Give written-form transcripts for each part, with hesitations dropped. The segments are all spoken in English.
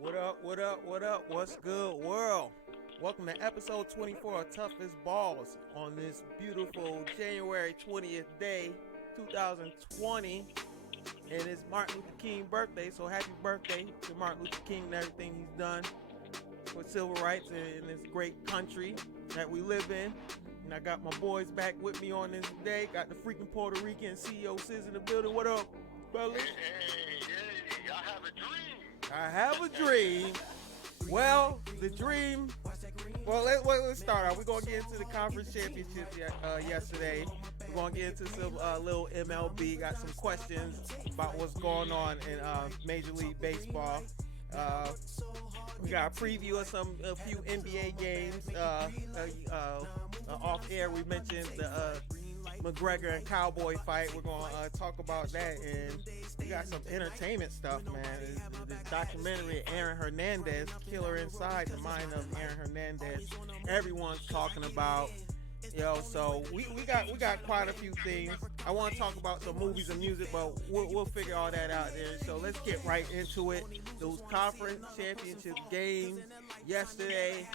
What up, what up, what up? What's good, world? Welcome to episode 24 of Toughest Balls on this beautiful January 20th day, 2020. And it's Martin Luther King birthday, so happy birthday to Martin Luther King and everything he's done for civil rights in this great country that we live in. And I got my boys back with me on this day. Got the freaking Puerto Rican CEO SIZZ in the building. What up, fellas? Hey, I have a dream. I have a dream. Well, the dream. Well, let's start out. We're gonna get into the conference championships yesterday. We're gonna get into some little MLB. Got some questions about what's going on in Major League Baseball. We got a preview of a few NBA games. Off air, we mentioned the McGregor and Cowboy fight. We're gonna talk about that, and we got some entertainment stuff, man. This documentary, Aaron Hernandez, Killer Inside, the Mind of Aaron Hernandez. Everyone's talking about. So we got quite a few things. I want to talk about some movies and music, but we'll figure all that out there. So let's get right into it. Those conference championship games yesterday,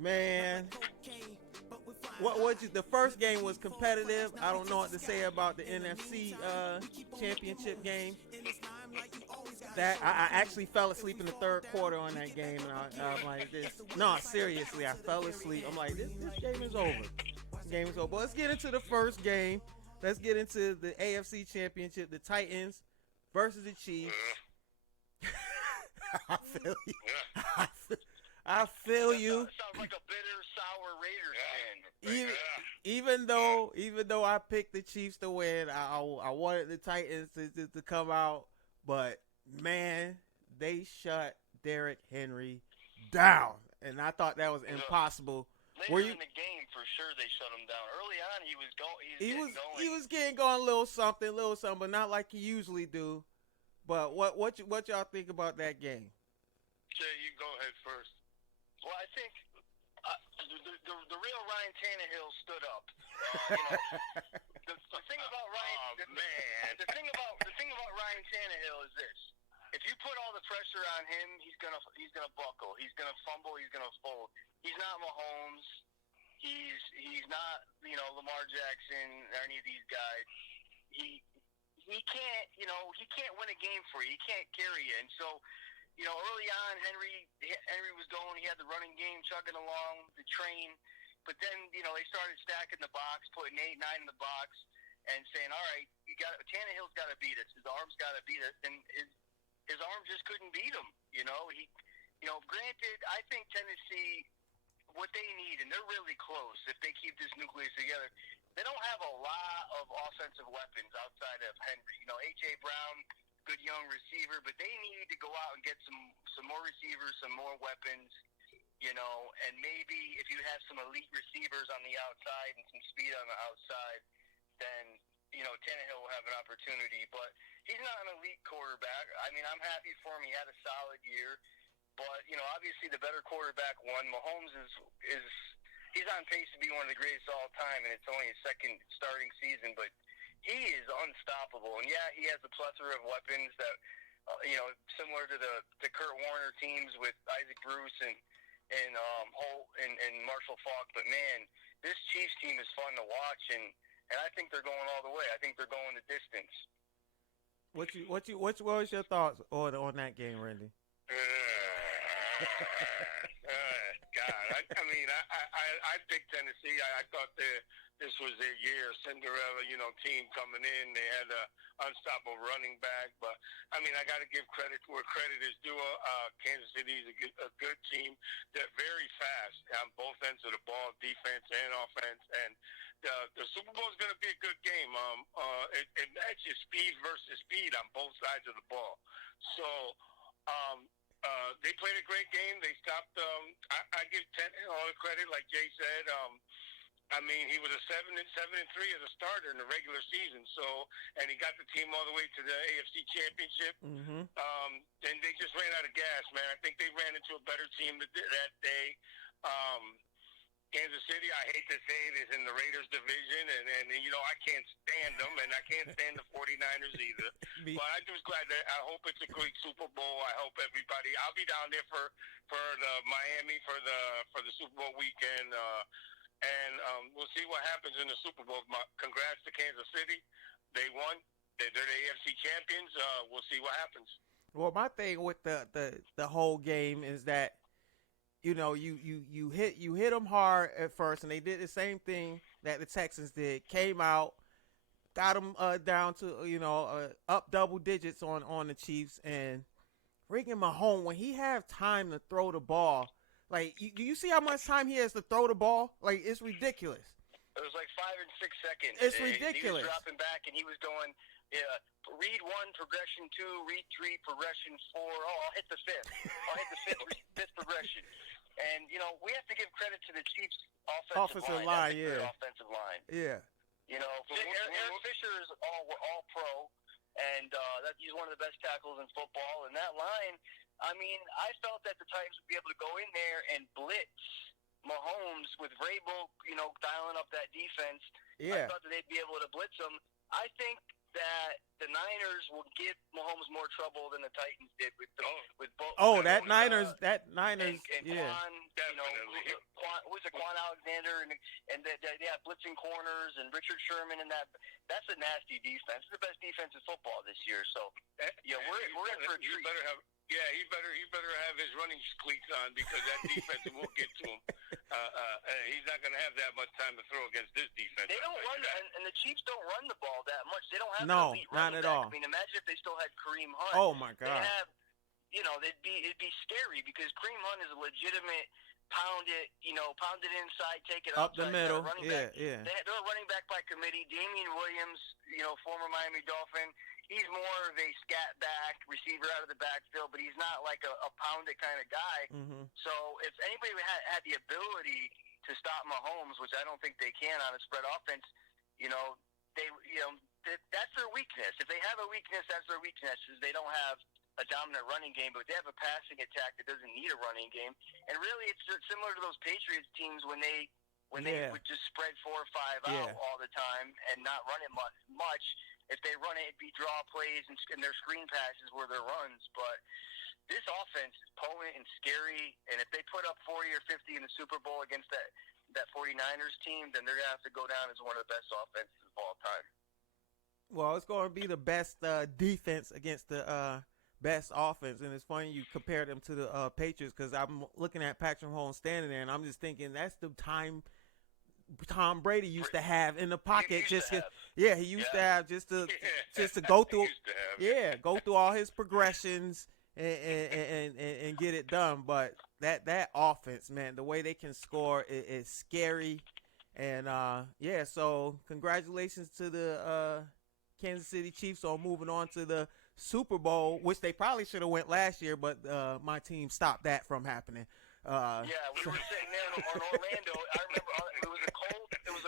man. The first game was competitive. I don't know what to say about the NFC championship game. That I actually fell asleep in the third quarter on that game, and I'm like, seriously, I fell asleep. I'm like, this game is over. This game is over. But let's get into the first game. Let's get into the AFC championship. The Titans versus the Chiefs. I feel you. I feel you. Sounds like a bitter, sour Raiders fan. Even though I picked the Chiefs to win, I wanted the Titans to come out, but man, they shut Derrick Henry down, and I thought that was impossible. Later in the game, for sure, they shut him down. Early on, he was going. He was getting going a little something, but not like he usually do. But what y'all think about that game? Jay, you go ahead first. Well, I think the real Ryan Tannehill stood up. The thing about Ryan, the thing about Ryan Tannehill is this: if you put all the pressure on him, he's gonna buckle. He's gonna fumble. He's gonna fold. He's not Mahomes. He's not Lamar Jackson or any of these guys. He can't win a game for you. He can't carry you, and so. Early on, Henry was going. He had the running game chugging along the train, but then they started stacking the box, putting 8, 9 in the box, and saying, "All right, Tannehill's got to beat us. His arm's got to beat us," and his arm just couldn't beat him. Granted, I think Tennessee, what they need, and they're really close if they keep this nucleus together. They don't have a lot of offensive weapons outside of Henry. A.J. Brown. Good young receiver, but they need to go out and get some more receivers, some more weapons, and maybe if you have some elite receivers on the outside and some speed on the outside, then Tannehill will have an opportunity. But he's not an elite quarterback. I mean, I'm happy for him. He had a solid year, but obviously the better quarterback won. Mahomes is he's on pace to be one of the greatest of all time, and it's only his second starting season, but. He is unstoppable, and yeah, he has a plethora of weapons that, similar to the Kurt Warner teams with Isaac Bruce and Holt and Marshall Faulk. But man, this Chiefs team is fun to watch, and I think they're going all the way. I think they're going the distance. What was your thoughts on that game, Randy? God, I picked Tennessee. I thought this was their year, Cinderella, team coming in. They had an unstoppable running back. But, I got to give credit where credit is due. Kansas City is a good team. They're very fast on both ends of the ball, defense and offense. And the Super Bowl is going to be a good game. It matches speed versus speed on both sides of the ball. So, they played a great game. They stopped. I give all the credit, like Jay said. He was a 7-3 as a starter in the regular season. So, and he got the team all the way to the AFC Championship. Mm-hmm. And they just ran out of gas, man. I think they ran into a better team that day. Kansas City, I hate to say it, is in the Raiders division, and you know, I can't stand them, and I can't stand the 49ers either. But I'm just glad that I hope it's a great Super Bowl. I hope everybody. I'll be down there for the Miami for the Super Bowl weekend, and we'll see what happens in the Super Bowl. Congrats to Kansas City. They won. They're the AFC champions. We'll see what happens. Well, my thing with the whole game is that, you know, you hit them hard at first, and they did the same thing that the Texans did. Came out, got them down to, you know, up double digits on the Chiefs, and freaking Mahomes, when he have time to throw the ball, like, do you see how much time he has to throw the ball? Like, it's ridiculous. It was like 5 and 6 seconds. It's ridiculous. He was dropping back, and he was going, read 1, progression 2, read 3, progression 4. Oh, I'll hit the 5th. I'll hit the fifth progression. And, you know, we have to give credit to the Chiefs' offensive line. Yeah. Offensive line. Yeah. You know, Eric Fisher is all pro, and he's one of the best tackles in football. And that line, I mean, I felt that the Titans would be able to go in there and blitz Mahomes with Vrabel, you know, dialing up that defense. Yeah. I thought that they'd be able to blitz him. I think that the Niners will give Mahomes more trouble than the Titans did with both. Oh, that Niners, and yeah. Quan, you know, who's it, Quan Alexander, and they have blitzing corners and Richard Sherman, and that's a nasty defense. It's the best defense in football this year. So, yeah, we're in for a treat. He better have his running cleats on, because that defense will get to him. He's not going to have that much time to throw against this defense. They don't run, and the Chiefs don't run the ball that much. They don't have an elite running back. I mean, imagine if they still had Kareem Hunt. Oh my God! They have, you know, it'd be scary, because Kareem Hunt is a legitimate pound it inside, take it up the middle. They're a running back by committee. Damian Williams, you know, former Miami Dolphin. He's more of a scat back receiver out of the backfield, but he's not like a pound it kind of guy. Mm-hmm. So if anybody had the ability to stop Mahomes, which I don't think they can on a spread offense, that's their weakness. If they have a weakness, that's their weakness, is they don't have a dominant running game, but they have a passing attack that doesn't need a running game. And really, it's similar to those Patriots teams when they would just spread 4 or 5 out all the time and not run it much. If they run it, it'd be draw plays and their screen passes were their runs. But this offense is potent and scary, and if they put up 40 or 50 in the Super Bowl against that 49ers team, then they're going to have to go down as one of the best offenses of all time. Well, it's going to be the best defense against the best offense, and it's funny you compare them to the Patriots, because I'm looking at Patrick Mahomes standing there, and I'm just thinking that's the time Tom Brady used to have in the pocket. He used to have just to go through, go through all his progressions and get it done. But that offense, man, the way they can score is scary. And so congratulations to the Kansas City Chiefs on moving on to the Super Bowl, which they probably should have went last year, but my team stopped that from happening. We were sitting there in Orlando. I remember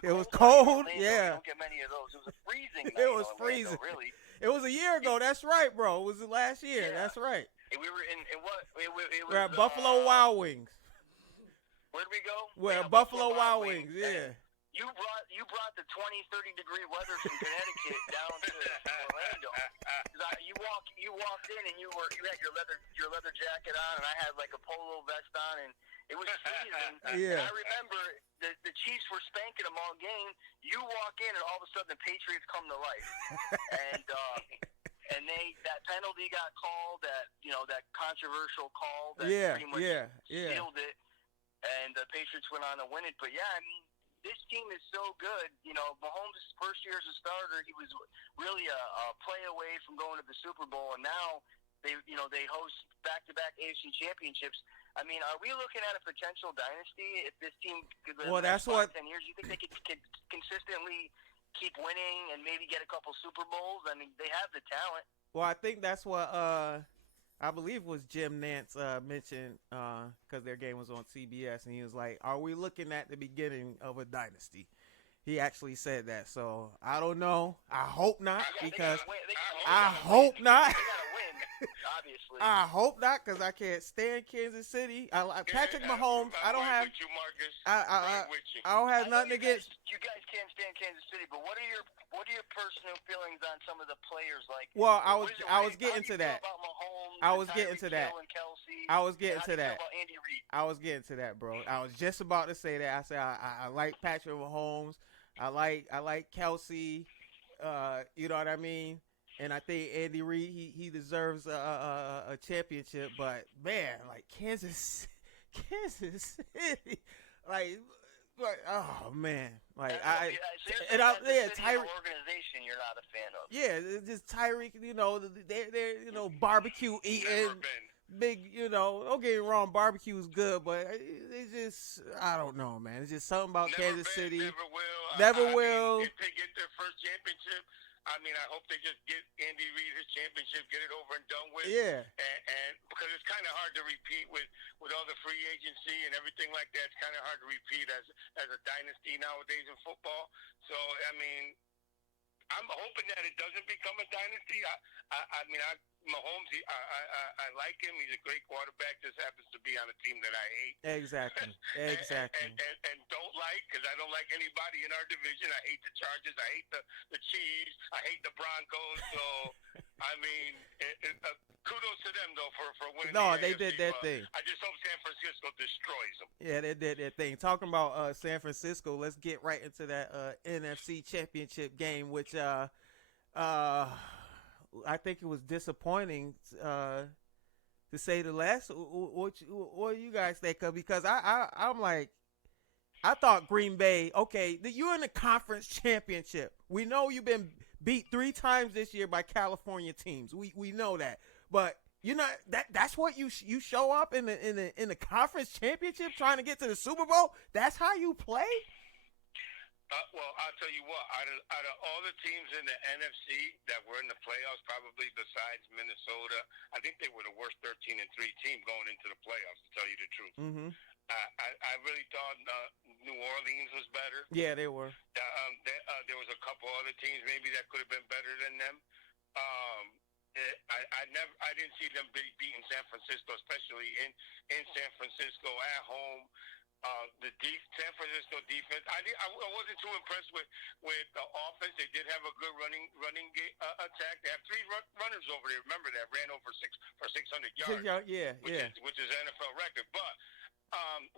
it was cold. You don't get many of those. It was freezing. It was freezing. Really. It was a year ago. That's right, bro. It was last year. Yeah. That's right. And we were in what? It was, we're at Buffalo Wild Wings. Where'd we go? We're at Buffalo Wild Wings. Yeah. You brought the 20-30 degree weather from Connecticut down to Orlando. You walked in and you had your leather jacket on, and I had like a polo vest on, and it was freezing. Yeah. And I remember the Chiefs were spanking them all game. You walk in, and all of a sudden the Patriots come to life, and that penalty got called, that controversial call that pretty much sealed it, and the Patriots went on to win it. But yeah, I mean, this team is so good. You know, Mahomes' first year as a starter, he was really a play away from going to the Super Bowl, and now they host back-to-back AFC championships. I mean, are we looking at a potential dynasty if this team could live that's 5, 10 years? You think they could consistently keep winning and maybe get a couple Super Bowls? I mean, they have the talent. Well, I think that's what I believe was Jim Nantz mentioned, because their game was on CBS, and he was like, are we looking at the beginning of a dynasty? He actually said that. So I don't know. I hope not, because I hope not. They gotta win, obviously. I hope not, because I can't stand Kansas City. Patrick Mahomes. I don't have. With you, Marcus. With you. I don't have nothing against. You guys can't stand Kansas City, but what are your personal feelings on some of the players? Like, well, I was getting to that. About Mahomes, I was getting to that. Kelsey, I was getting to that. About Andy Reid? I was getting to that, bro. I was just about to say that. I said I like Patrick Mahomes. I like Kelsey. You know what I mean? And I think Andy Reid, he deserves a championship. But man, like Kansas City, like oh man, like Tyreek organization you're not a fan of. Yeah, it's just Tyreek. You know, they're barbecue eating. Big, don't get me wrong, barbecue is good, but it's just, I don't know, man. It's just something about Kansas City. Never will. If they get their first championship, I hope they just get Andy Reid his championship, get it over and done with. Yeah. And because it's kind of hard to repeat with all the free agency and everything like that. It's kind of hard to repeat as a dynasty nowadays in football. So, I'm hoping that it doesn't become a dynasty. Mahomes, I like him. He's a great quarterback. Just happens to be on a team that I hate. Exactly. and don't like, because I don't like anybody in our division. I hate the Chargers. I hate the Chiefs. I hate the Broncos. So, kudos to them, though, for winning. No, they did their thing. I just hope San Francisco destroys them. Yeah, they did their thing. Talking about San Francisco, let's get right into that NFC Championship game, which I think it was disappointing, to say the least. What do you guys think of? Because I'm like, I thought Green Bay, okay, you're in the conference championship. We know you've been beat 3 times this year by California teams. We know that, but you're not. That's what you show up in the conference championship trying to get to the Super Bowl. That's how you play. Well, I'll tell you what, out of all the teams in the NFC that were in the playoffs, probably besides Minnesota, I think they were the worst 13-3 team going into the playoffs, to tell you the truth. Mm-hmm. I really thought New Orleans was better. Yeah, they were. There was a couple other teams maybe that could have been better than them. I didn't see them beating San Francisco, especially in San Francisco at home. San Francisco defense. I wasn't too impressed with the offense. They did have a good running attack. They have 3 runners over there. Remember that ran over 600 yards. Which is NFL record, but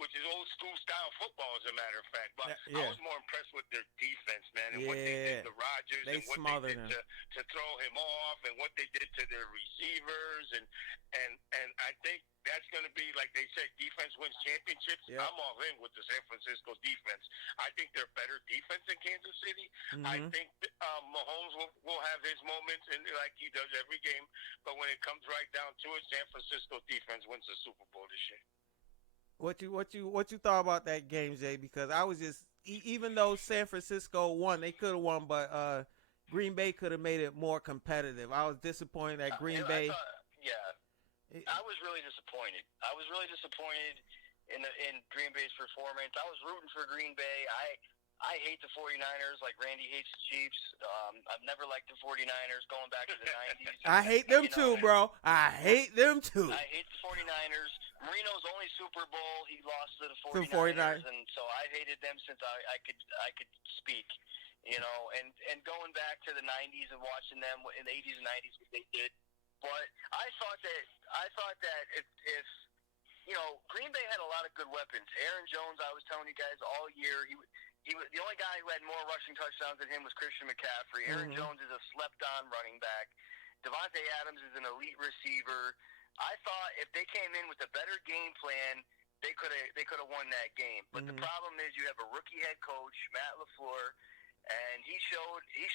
which is old school style football, as a matter of fact. But I was more impressed with their defense, man, and what they did to Rodgers, and what they did to throw him off, and what they did to their receivers, and I think that's going to be, like they said, defense wins championships. Yep. I'm all in with the San Francisco defense. I think they're better defense than Kansas City. Mm-hmm. I think Mahomes will have his moments, and like he does every game. But when it comes right down to it, San Francisco defense wins the Super Bowl this year. What you thought about that game, Jay? Because I was just, even though San Francisco won, they could have won, but Green Bay could have made it more competitive. I was disappointed that Green Bay. I was really disappointed. I was really disappointed in Green Bay's performance. I was rooting for Green Bay. I hate the 49ers like Randy hates the Chiefs. I've never liked the 49ers going back to the 90s. I hate them too, bro. I hate them too. I hate the 49ers. Marino's only Super Bowl, he lost to the 49ers, and so I hated them since I could speak. And going back to the 90s and watching them in the 80s and 90s, what they did. But I thought that if Green Bay had a lot of good weapons. Aaron Jones, I was telling you guys all year, he was the only guy who had more rushing touchdowns than him was Christian McCaffrey. Aaron Jones is a slept-on running back. Devontae Adams is an elite receiver. I thought if they came in with a better game plan, they could have won that game. But the problem is you have a rookie head coach, Matt LaFleur, and he showed his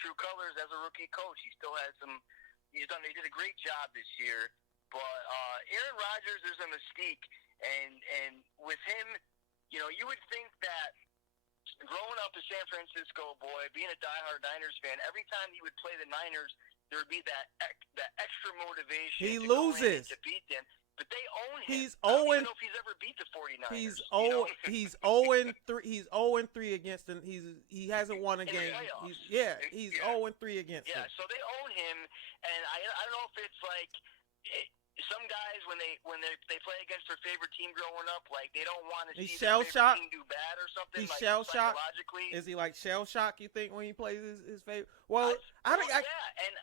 true colors as a rookie coach. He still has some. He did a great job this year, but Aaron Rodgers is a mystique, and with him, you would think that growing up a San Francisco boy, being a diehard Niners fan, every time he would play the Niners, there would be that extra motivation. He loses to beat them. But they own him. He's 0. I don't even know if he's ever beat the 49ers. He's 0. He's 0-3. He's 0-3 against them. He hasn't won a game. He's 0-3 against them. Yeah, so they own him, and I don't know if it's like some guys when they play against their favorite team growing up, like they don't want to see shell their favorite shocked. team do bad or something. He's like shell shocked. psychologically. Is he like shell shocked? You think when he plays his favorite? Well, yeah, and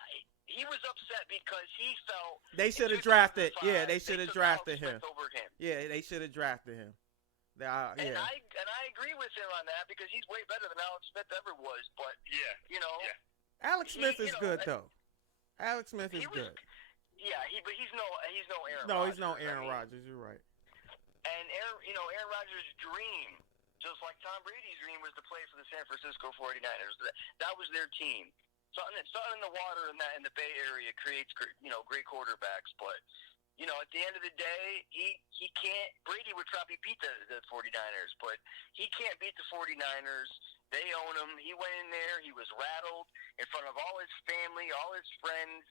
he was upset because he felt they should have drafted. Yeah, they should have drafted him. Over him. Yeah, they should have drafted him. Yeah. And I agree with him on that because he's way better than Alex Smith ever was. But Alex Smith is good though. Alex Smith is good. Yeah, but he's no Aaron. No, Rodgers. he's no Aaron Rodgers. You're right. And Aaron Rodgers' dream, just like Tom Brady's dream, was to play for the San Francisco 49ers. That was their team. Something in the water in the Bay Area creates great quarterbacks, but at the end of the day, he can't. Brady would probably beat the 49ers, but he can't beat the 49ers. They own him. He went in there. He was rattled in front of all his family, all his friends,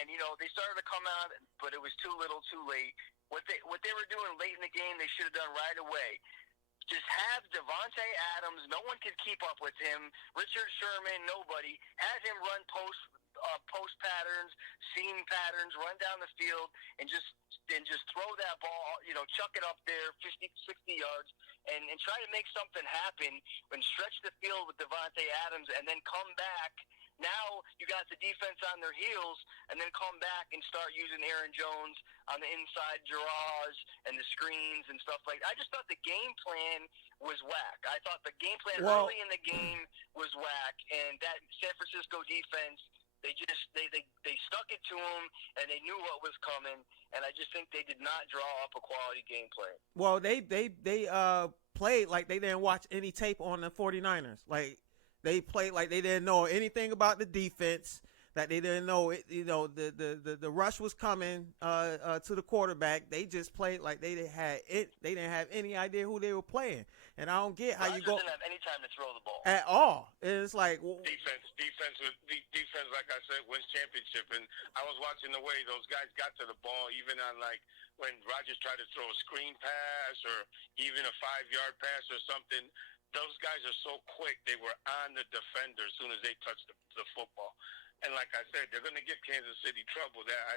and they started to come out, but it was too little, too late. What they were doing late in the game, they should have done right away. Just have Devontae Adams. No one could keep up with him. Richard Sherman, nobody. Have him run post patterns, seam patterns, run down the field, and just throw that ball, chuck it up there 50, 60 yards, and try to make something happen and stretch the field with Devontae Adams and then come back. Now you got the defense on their heels, and then come back and start using Aaron Jones on the inside draws and the screens and stuff like that. I just thought the game plan was whack. I thought the game plan early in the game was whack, and that San Francisco defense, they stuck it to them, and they knew what was coming, and I just think they did not draw up a quality game plan. Well, they played like they didn't watch any tape on the 49ers. Like, they played like they didn't know anything about the defense, that they didn't know it, the rush was coming to the quarterback. They just played like they didn't have any idea who they were playing. And I don't get how Rodgers you go didn't have any time to throw the ball at all. And it's like defense, like I said, wins championship. And I was watching the way those guys got to the ball, even on like when Rodgers tried to throw a screen pass or even a 5-yard pass or something. Those guys are so quick. They were on the defender as soon as they touched the football. And like I said, they're going to give Kansas City trouble. I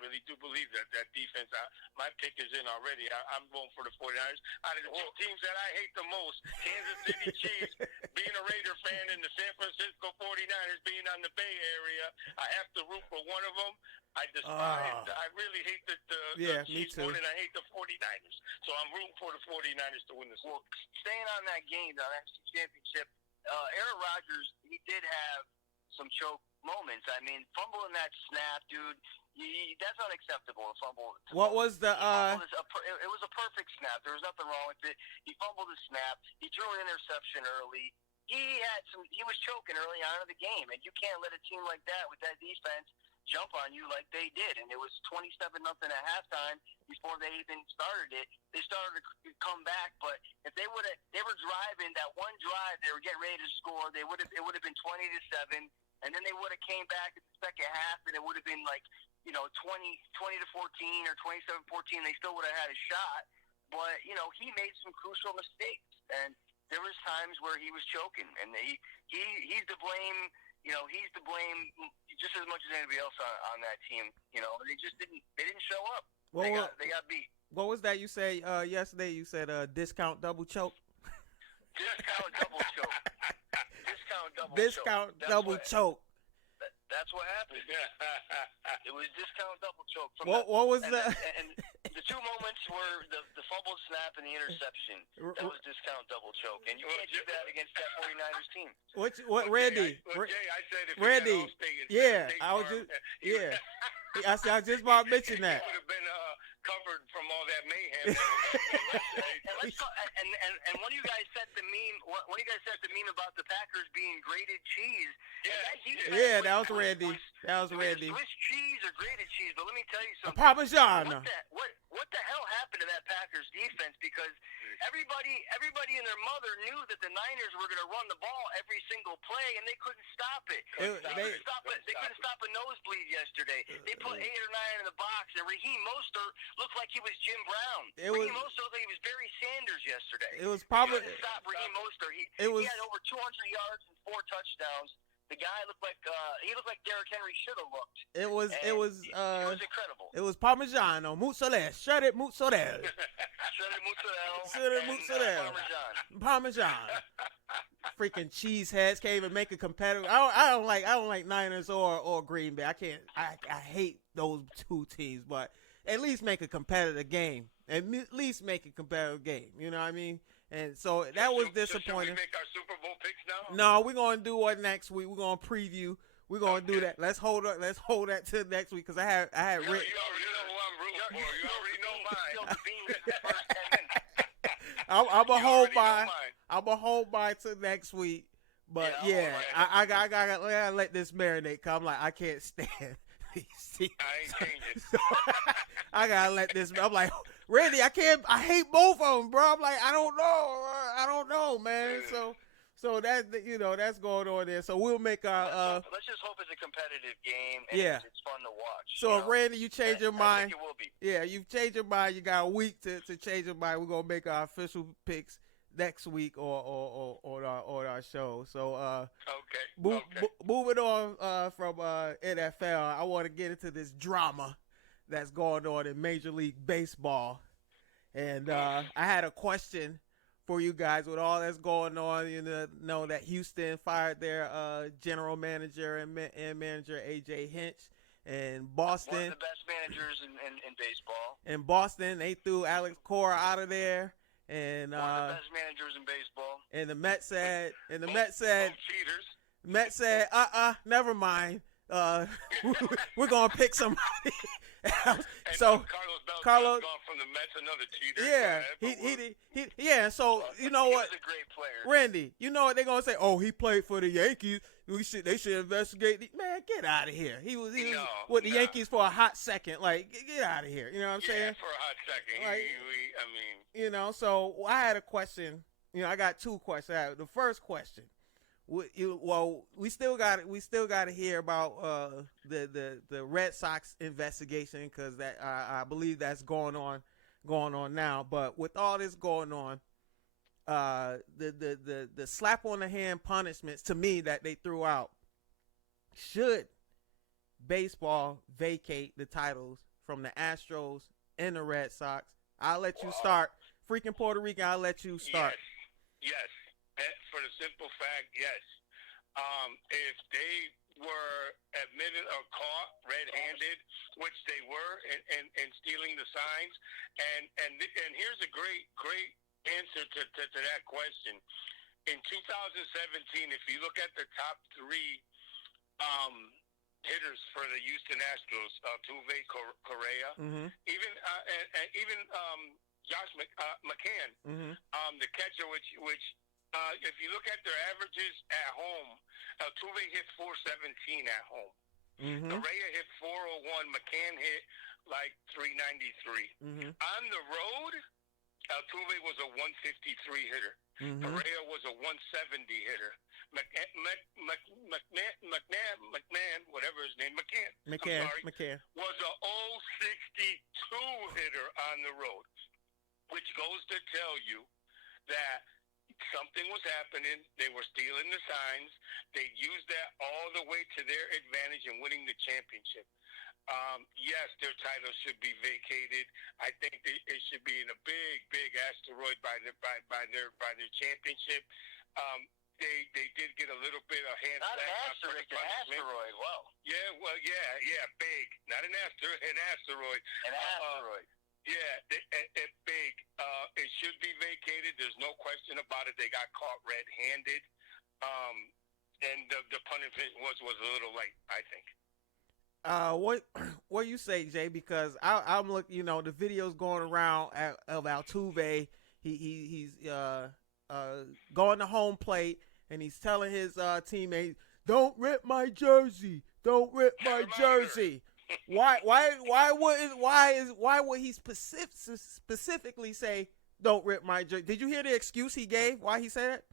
really do believe that defense, my pick is in already. I'm going for the 49ers. Out of the two teams that I hate the most, Kansas City Chiefs, being a Raider fan, and the San Francisco 49ers being on the Bay Area, I have to root for one of them. I despise. I really hate the Chiefs more than I hate the 49ers. So I'm rooting for the 49ers to win this. Well, staying on that game, the NFC Championship, Aaron Rodgers, he did have some choke moments. I mean, fumbling that snap, dude, that's unacceptable. A fumble. What was the It was a perfect snap. There was nothing wrong with it. He fumbled the snap. He threw an interception early. He was choking early on in the game, and you can't let a team like that with that defense jump on you like they did. And it was 27-0 at halftime before they even started it. They started to come back, but if they were driving that one drive, they were getting ready to score. It would have been 20-7, and then they would have came back in the second half, and it would have been like 20-14 or 27-14. They still would have had a shot, but he made some crucial mistakes, and there was times where he was choking, and he's to blame. He's to blame just as much as anybody else on that team. They just didn't show up. They got beat. What was that you said yesterday? You said discount double choke. Discount double choke. Discount double choke. That's what happened. It was discount double choke. What was that? And the two moments were the fumble snap and the interception. That was discount double choke. And you can't do that against that 49ers team. Randy? Jay, I said if Randy. Yeah, I was just I just about to mention that. Would have been covered from all that mayhem. And one of you guys said the meme. One of you guys said the meme about the Packers being grated cheese. Yeah, that was Randy. That was Randy. Swiss cheese or grated cheese. But let me tell you something. Parmesan. What the hell happened to that Packers defense? Because everybody and their mother knew that the Niners were going to run the ball every single play, and they couldn't stop it. They couldn't stop a nosebleed yesterday. They put 8 or 9 in the box, and Raheem Mostert looked like he was Jim Brown. Raheem Mostert looked like he was Barry Sanders yesterday. It was probably stop Raheem Mostert. He had over 200 yards and 4 touchdowns. The guy looked like Derrick Henry should have looked. It was incredible. It was Parmigiano, mozzarella, shredded mozzarella. Shredded mozzarella. Parmesan. Freaking cheeseheads can't even make a competitive. I don't like Niners or Green Bay. I hate those two teams, but at least make a competitive game. At least make a competitive game. You know what I mean? And so that was disappointing. Should we make our Super Bowl picks now? No, we're gonna do what next week. We're gonna preview. We're gonna do that. Let's hold that till next week because I had You already know who I'm rooting for. You already know mine. I'm a hold by till next week. But yeah, I gotta let this marinate. Cause I'm like I can't stand. I ain't changing. I gotta let this. I'm like. Randy, I hate both of them, bro. I'm like, I don't know, man. So that's that's going on there. So we'll make our. Let's just hope it's a competitive game. And it's fun to watch. So if Randy, you change your mind. I think it will be. Yeah, you've changed your mind. You got a week to change your mind. We're gonna make our official picks next week or on our show. So moving on from NFL, I want to get into this drama that's going on in Major League Baseball. And I had a question for you guys with all that's going on. You know that Houston fired their general manager and manager A.J. Hinch. And Boston. One of the best managers in baseball. In Boston, they threw Alex Cora out of there. And one of the best managers in baseball. And the Mets said, cheaters. Never mind. We're gonna pick somebody else. So Carlos gone from the Mets, another cheater. Yeah, So you know what? He was a great player. Randy, you know what they're gonna say? Oh, he played for the Yankees. They should investigate. Man, get out of here. He was with the Yankees for a hot second. Like, get out of here. You know what I'm saying? For a hot second. So I had a question. I got two questions. The first question. We still got to hear about the Red Sox investigation because that I believe that's going on now. But with all this going on, the slap on the hand punishments to me that they threw out, should baseball vacate the titles from the Astros and the Red Sox? I'll let you start. Freaking Puerto Rican, I'll let you start. Yes. For the simple fact, yes. If they were admitted or caught red-handed, which they were, in stealing the signs, and here's a great answer to that question. In 2017, if you look at the top three hitters for the Houston Astros, Altuve, Correa, even Josh McCann, the catcher, which if you look at their averages at home, Altuve hit 417 at home. Correa hit 401. McCann hit like 393. On the road, Altuve was a 153 hitter. Correa was a 170 hitter. McMahon, whatever his name, McCann was a 062 hitter on the road, which goes to tell you that something was happening. They were stealing the signs. They used that all the way to their advantage in winning the championship. Yes, their title should be vacated. I think it should be in a big asteroid by their championship. They did get a little bit of hand. Not an asteroid, an asteroid. Wow. Yeah, big. Not an asteroid, an asteroid. An asteroid. It's big. It should be vacated. There's no question about it. They got caught red-handed, and the punishment was a little light, I think. What you say, Jay? Because I'm looking. The videos going around of Altuve. He's going to home plate and he's telling his teammates, "Don't rip my jersey. Don't rip my jersey." Why would he specifically say "Don't rip my jersey"? Did you hear the excuse he gave? Why he said it?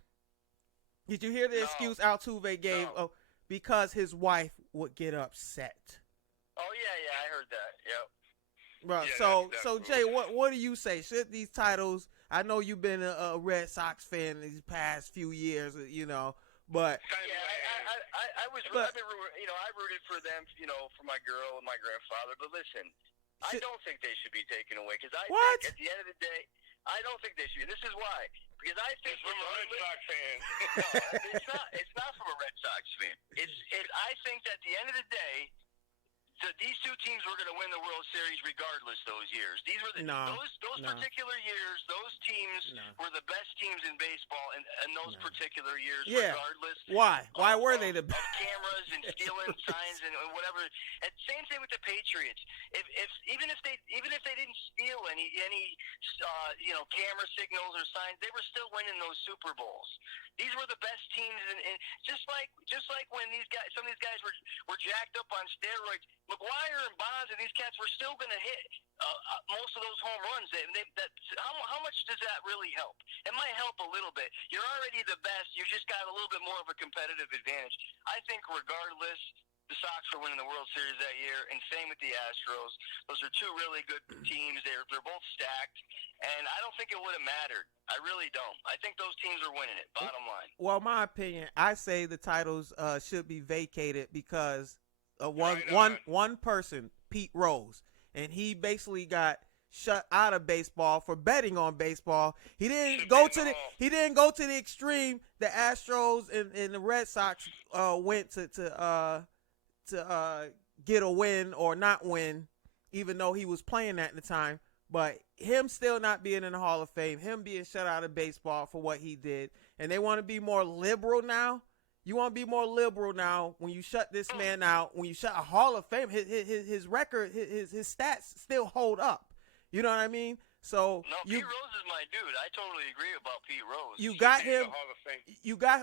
Did you hear the excuse Altuve gave? No. Oh, because his wife would get upset. Oh yeah, I heard that. Yep. Right. Yeah, So Jay, what do you say? Should these titles? I know you've been a Red Sox fan these past few years. But I was, but, I've been, I rooted for them, for my girl and my grandfather. But listen, I don't think they should be taken away because I think at the end of the day, I don't think they should. And this is why, because I think from a Red Sox fan. No, it's not from a Red Sox fan. I think that at the end of the day, these two teams were going to win the World Series regardless those years. These were those particular years. Those teams were the best teams in baseball in those particular years, regardless. Why? Why were they the best? Of cameras and stealing signs and whatever. And same thing with the Patriots. Even if they didn't steal any camera signals or signs, they were still winning those Super Bowls. These were the best teams, and just like when some of these guys were jacked up on steroids. McGuire and Bonds and these cats were still going to hit most of those home runs. How much does that really help? It might help a little bit. You're already the best. You just got a little bit more of a competitive advantage. I think regardless, the Sox were winning the World Series that year, and same with the Astros. Those are two really good teams. They're both stacked, and I don't think it would have mattered. I really don't. I think those teams are winning it, bottom line. Well, my opinion, I say the titles should be vacated because one person, Pete Rose, and he basically got shut out of baseball for betting on baseball. He didn't go to the extreme the Astros and the Red Sox went to get a win or not win, even though he was playing at the time. But him still not being in the Hall of Fame, him being shut out of baseball for what he did, and they want to be more liberal now. You want to be more liberal now when you shut this man out, when you shut a Hall of Fame, his record, his stats still hold up. You know what I mean? So Pete Rose is my dude. I totally agree about Pete Rose. You got him.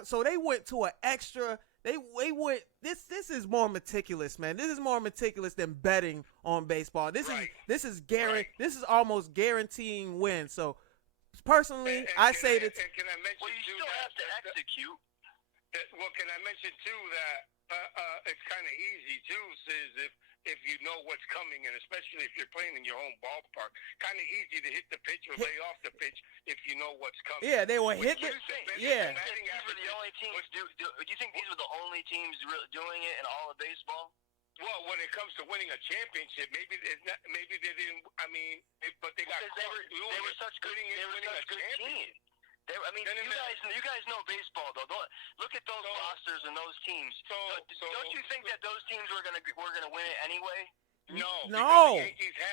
So they went to an extra. They went. This is more meticulous, man. This is more meticulous than betting on baseball. This is almost guaranteeing wins. So personally, I say that. Can I mention you still have to execute. Can I mention too that it's kind of easy too, Sizz, if you know what's coming, and especially if you're playing in your home ballpark, kind of easy to hit the pitch or lay off the pitch if you know what's coming. Yeah, they were hitting. Yeah. Do you think these were the only teams? Do you think these were the only teams doing it in all of baseball? Well, when it comes to winning a championship, maybe they didn't. I mean, but they got. They were such good. They were such good teams. You guys know baseball though. Look at those rosters and those teams. Don't you think that those teams were gonna win it anyway? No.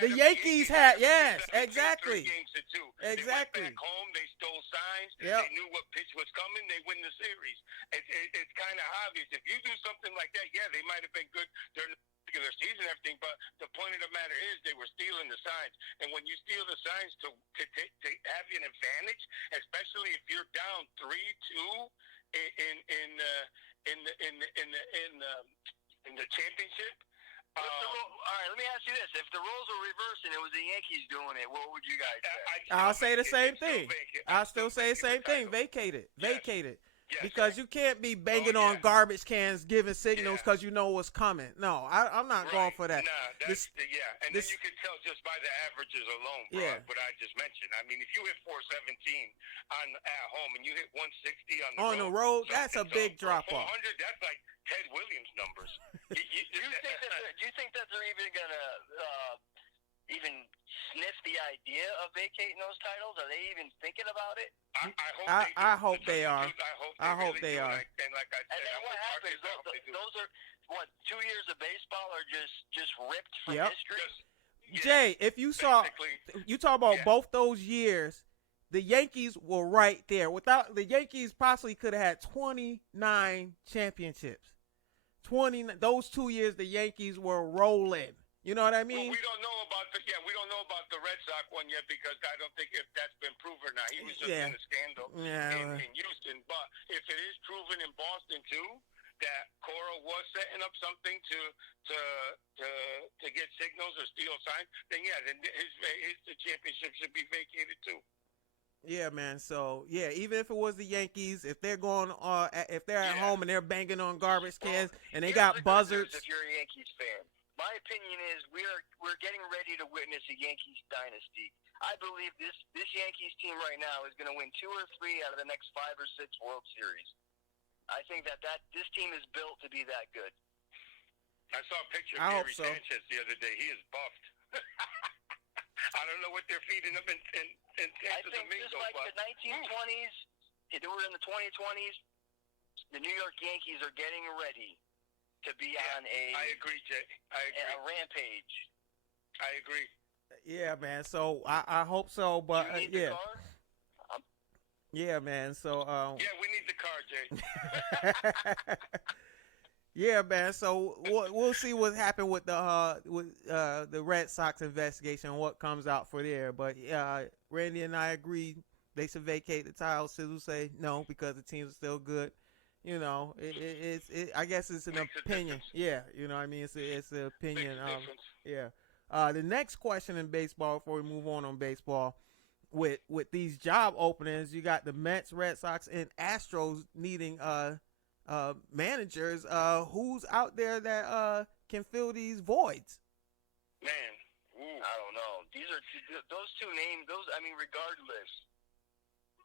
The Yankees had yes, exactly. Exactly. They went back home. They stole signs. Yep. They knew what pitch was coming. They win the series. It's kind of obvious. If you do something like that, they might have been good during the regular season and everything, but the point of the matter is they were stealing the signs. And when you steal the signs to have an advantage, especially if you're down 3-2 in the championship. All right, let me ask you this: if the roles were reversed and it was the Yankees doing it, what would you guys say? I'll say the same thing. I'll still say the same thing. Vacated. Yes. Because you can't be banging on garbage cans, giving signals because you know what's coming. No, I'm not going for that. Nah, and then you can tell just by the averages alone, bro, what I just mentioned. I mean, if you hit 417 at home and you hit 160 on the road, that's a big drop off. 400, that's like Ted Williams numbers. Do you think that they're even gonna even sniff the idea of vacating those titles? Are they even thinking about it? I hope they are. I hope they are. And like I said, and then what happens? Those are 2 years of baseball are just ripped from history. Jay, if you saw, you talk about both those years, the Yankees were right there. Without the Yankees, possibly could have had 29 championships. Those 2 years, the Yankees were rolling. You know what I mean? Well, we don't know about the Red Sox one yet because I don't think if that's been proven now. He was just in a scandal in Houston. But if it is proven in Boston too that Cora was setting up something to get signals or steal signs, then then the championship should be vacated too. Yeah, man. So even if it was the Yankees, if they're going, if they're at home and they're banging on garbage cans and they got buzzards. If you're a Yankees fan. My opinion is we're getting ready to witness a Yankees dynasty. I believe this Yankees team right now is going to win 2 or 3 out of the next 5 or 6 World Series. I think that this team is built to be that good. I saw a picture I of hope Gary so. Sanchez the other day. He is buffed. I don't know what they're feeding him in I Santo think Domingo, just like but the 1920s, they were in the 2020s, the New York Yankees are getting ready to be on I agree, Jay. I agree. a rampage. I agree. Yeah, man. So I hope so, but You need yeah. the car? Yeah, man. So Yeah, we need the car, Jay. yeah, man. So we'll see what happened with the Red Sox investigation, what comes out for there. But Randy and I agree they should vacate the title. SIZZ say no because the teams are still good. You know, I guess it's an Makes a opinion. difference. Yeah, you know what I mean. It's an opinion. Makes a difference. Yeah. The next question in baseball before we move on baseball. With these job openings, you got the Mets, Red Sox, and Astros needing managers. Who's out there that can fill these voids? Man, I don't know. Those two names. Regardless,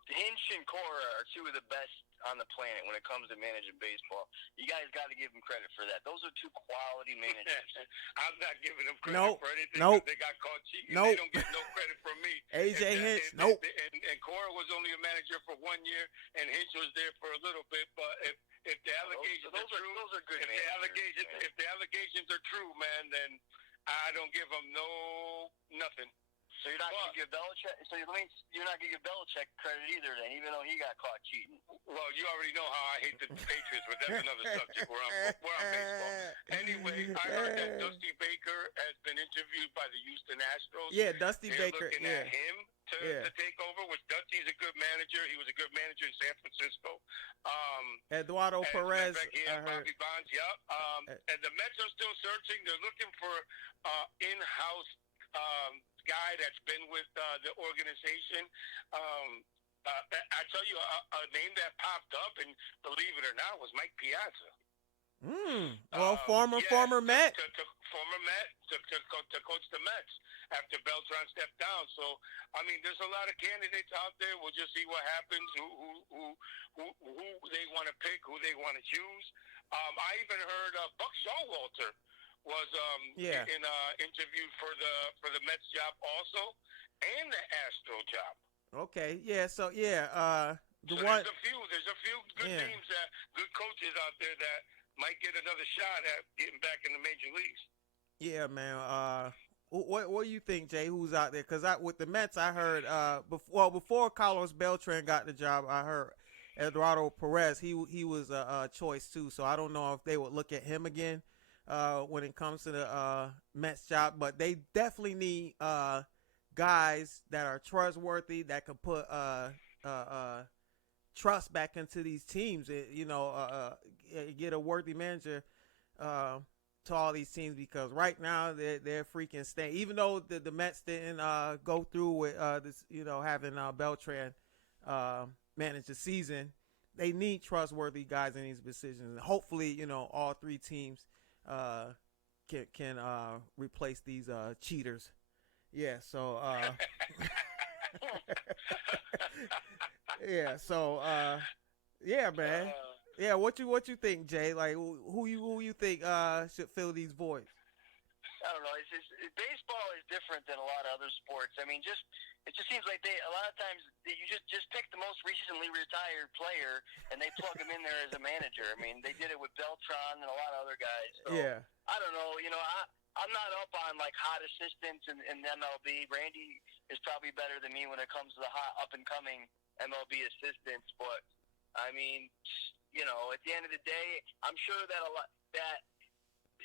Hinch and Cora are two of the best on the planet when it comes to managing baseball. You guys got to give them credit for that. Those are two quality managers. I'm not giving them credit for anything. Nope. They got caught cheating. Nope. They don't get no credit from me. AJ Hinch, nope. And Cora was only a manager for 1 year, and Hinch was there for a little bit. But if the allegations are true, those are good. If the allegations are true, man, then I don't give them nothing. So you're not going to give Belichick. So you're not going to give Belichick credit either, then, even though he got caught cheating. Well, you already know how I hate the Patriots, but that's another subject. We're on baseball. Anyway, I heard that Dusty Baker has been interviewed by the Houston Astros. Yeah, Dusty They're Baker. looking Yeah. at him to take over. Which Dusty's a good manager. He was a good manager in San Francisco. Eduardo Perez. Bobby Bonds. Yeah. And the Mets are still searching. They're looking for in-house guy that's been with the organization. I tell you, a name that popped up, and believe it or not, was Mike Piazza. Former Met. Former Met to coach the Mets after Beltran stepped down. So, I mean, there's a lot of candidates out there. We'll just see what happens, who they want to pick, who they want to choose. I even heard Buck Showalter was interviewed for the Mets job also, and the Astro job. Okay, yeah. So yeah, there's a few good teams, good coaches out there that might get another shot at getting back in the major leagues. Yeah, man. What do you think, Jay? Who's out there? Because with the Mets, I heard before Carlos Beltran got the job, I heard Eduardo Perez. He was a choice too. So I don't know if they would look at him again when it comes to the Mets job. But they definitely need guys that are trustworthy, that can put trust back into these teams. Get a worthy manager to all these teams, because right now they're freaking staying. Even though the Mets didn't go through with this, having Beltran manage the season, they need trustworthy guys in these positions. And hopefully, all three teams can replace these cheaters. Yeah. So. Yeah. So. Yeah, man. Yeah, what you think, Jay? Like, who you think should fill these voids? I don't know. Baseball is different than a lot of other sports. I mean, it just seems like a lot of times you just pick the most recently retired player and they plug him in there as a manager. I mean, they did it with Beltran and a lot of other guys. So, yeah. I don't know. I'm not up on like hot assistants in MLB. Randy is probably better than me when it comes to the hot up and coming MLB assistants, but I mean, at the end of the day, I'm sure that that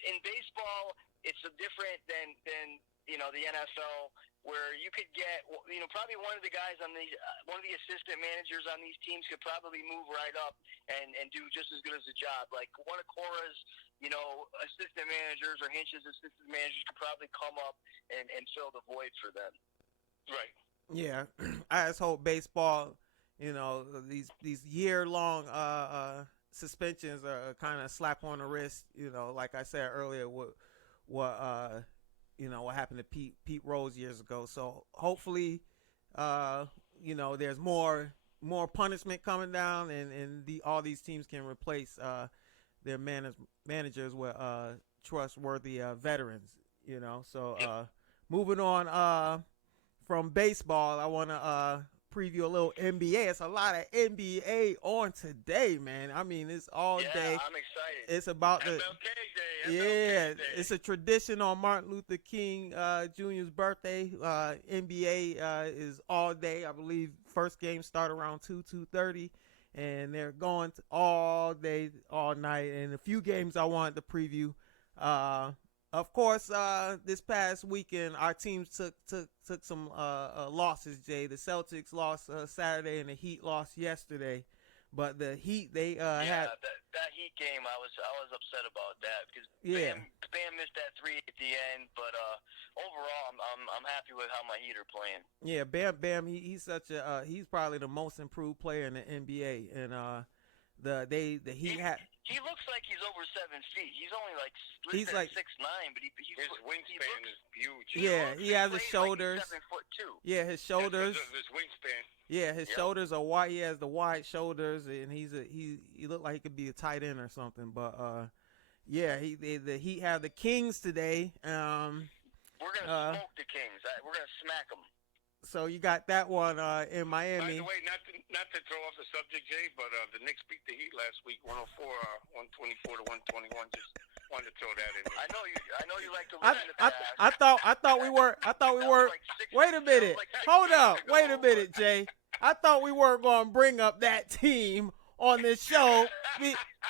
in baseball it's different than the NFL, where you could get probably one of the guys on one of the assistant managers on these teams could probably move right up and do just as good as a job. Like one of Cora's assistant managers or Hinch's assistant managers could probably come up and fill the void for them. Right. Yeah, I just hope baseball. These year-long suspensions are kind of slap on the wrist. Like I said earlier, what happened to Pete Rose years ago. So hopefully, there's more more punishment coming down, and all these teams can replace their managers with trustworthy veterans. You know, so moving on from baseball, I want to preview a little NBA. It's a lot of NBA on today, man. I mean, it's all day. I'm excited. It's about the MLK Day. It's a tradition on Martin Luther King Jr.'s birthday. NBA is all day. I believe first game start around 2:30, and they're going all day, all night. And a few games I wanted to preview. Of course, this past weekend, our teams took some losses, Jay. The Celtics lost Saturday, and the Heat lost yesterday. But the Heat, they had that Heat game. I was upset about that because Bam missed that three at the end. But overall, I'm happy with how my Heat are playing. Yeah, Bam. He's such a he's probably the most improved player in the NBA, and the Heat had. He looks like he's over 7 feet. He's only like He's like 6'9", but his wingspan is huge. He has the shoulders. Like 7'2". Yeah, his shoulders. His wingspan. Yeah, his shoulders are wide. He has the wide shoulders, and he looked like he could be a tight end or something. But the Heat have the Kings today. We're gonna smoke the Kings. We're gonna smack them. So you got that one in Miami. By the way, not to throw off the subject, Jay, but the Knicks beat the Heat last week, 124 to 121. Just wanted to throw that in there. I know you like to listen to that. I thought we were. Wait a minute. Hold up. Wait a minute, Jay. I thought we weren't going to bring up that team on this show.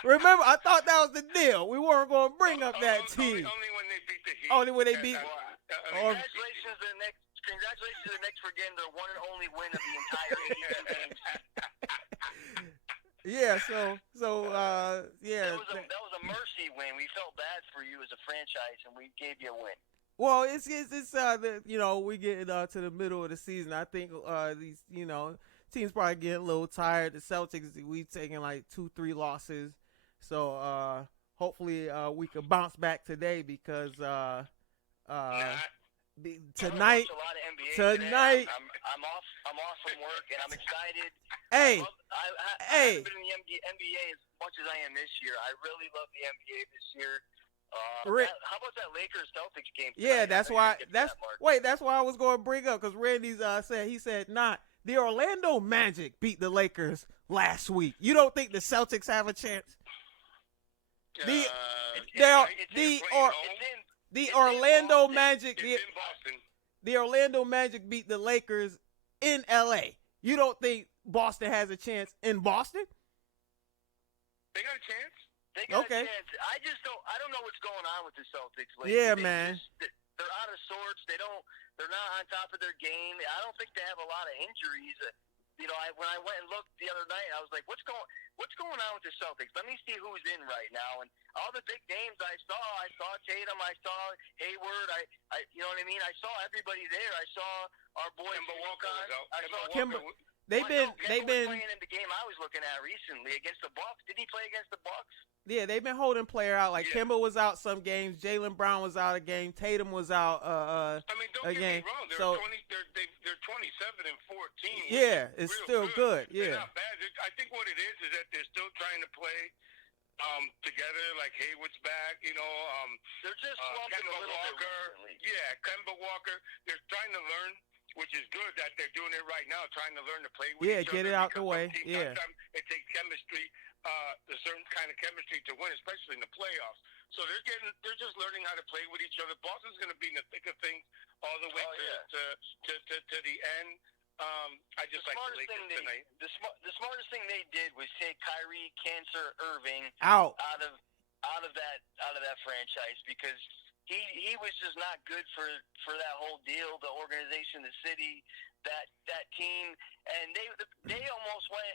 Remember, I thought that was the deal. We weren't going to bring up that team. Only when they beat the Heat. Only when they beat. Congratulations to the Knicks. Congratulations to the Knicks for getting their one and only win of the entire 82 games. Yeah, That was a mercy win. We felt bad for you as a franchise, and we gave you a win. Well, it's we get to the middle of the season. I think these teams probably getting a little tired. The Celtics, we taking like 2-3 losses, so hopefully we can bounce back today because tonight. I'm off from work and I'm excited. Hey, I haven't been in the NBA as much as I am this year. I really love the NBA this year. How about that Lakers Celtics game tonight? Yeah, that's why I was going to bring up because Randy's said the Orlando Magic beat the Lakers last week. You don't think the Celtics have a chance? The Orlando Magic beat the Lakers in LA. You don't think Boston has a chance in Boston? They got a chance. They got a chance. I don't know what's going on with the Celtics lately. Yeah, man. They're out of sorts. They're not on top of their game. I don't think they have a lot of injuries. When I went and looked the other night, I was like, what's going on with the Celtics? Let me see who's in right now. And all the big names I saw Tatum, I saw Hayward, you know what I mean? I saw everybody there. I saw our boy Kemba Walker was out. Kemba. They've been playing in the game I was looking at recently against the Bucks. Did he play against the Bucks? Yeah, they've been holding player out. Like Kemba was out some games. Jaylen Brown was out a game. Tatum was out don't a game. Get me wrong. They're 27 and 14. Yeah, it's still good. Yeah. They're not bad. I think what it is that they're still trying to play together. Like Hayward's back. They're just slumping a little bit. Yeah, Kemba Walker. They're trying to learn. Which is good that they're doing it right now, trying to learn to play with each other. Yeah, get it out the way. Yeah. Sometimes it takes chemistry, a certain kind of chemistry to win, especially in the playoffs. So they're just learning how to play with each other. Boston's going to be in the thick of things all the way to the end. I just like the Lakers tonight. The smartest thing they did was take Kyrie Cancer Irving out of that franchise because he was just not good for that whole deal, the organization, the city, that team, and they almost went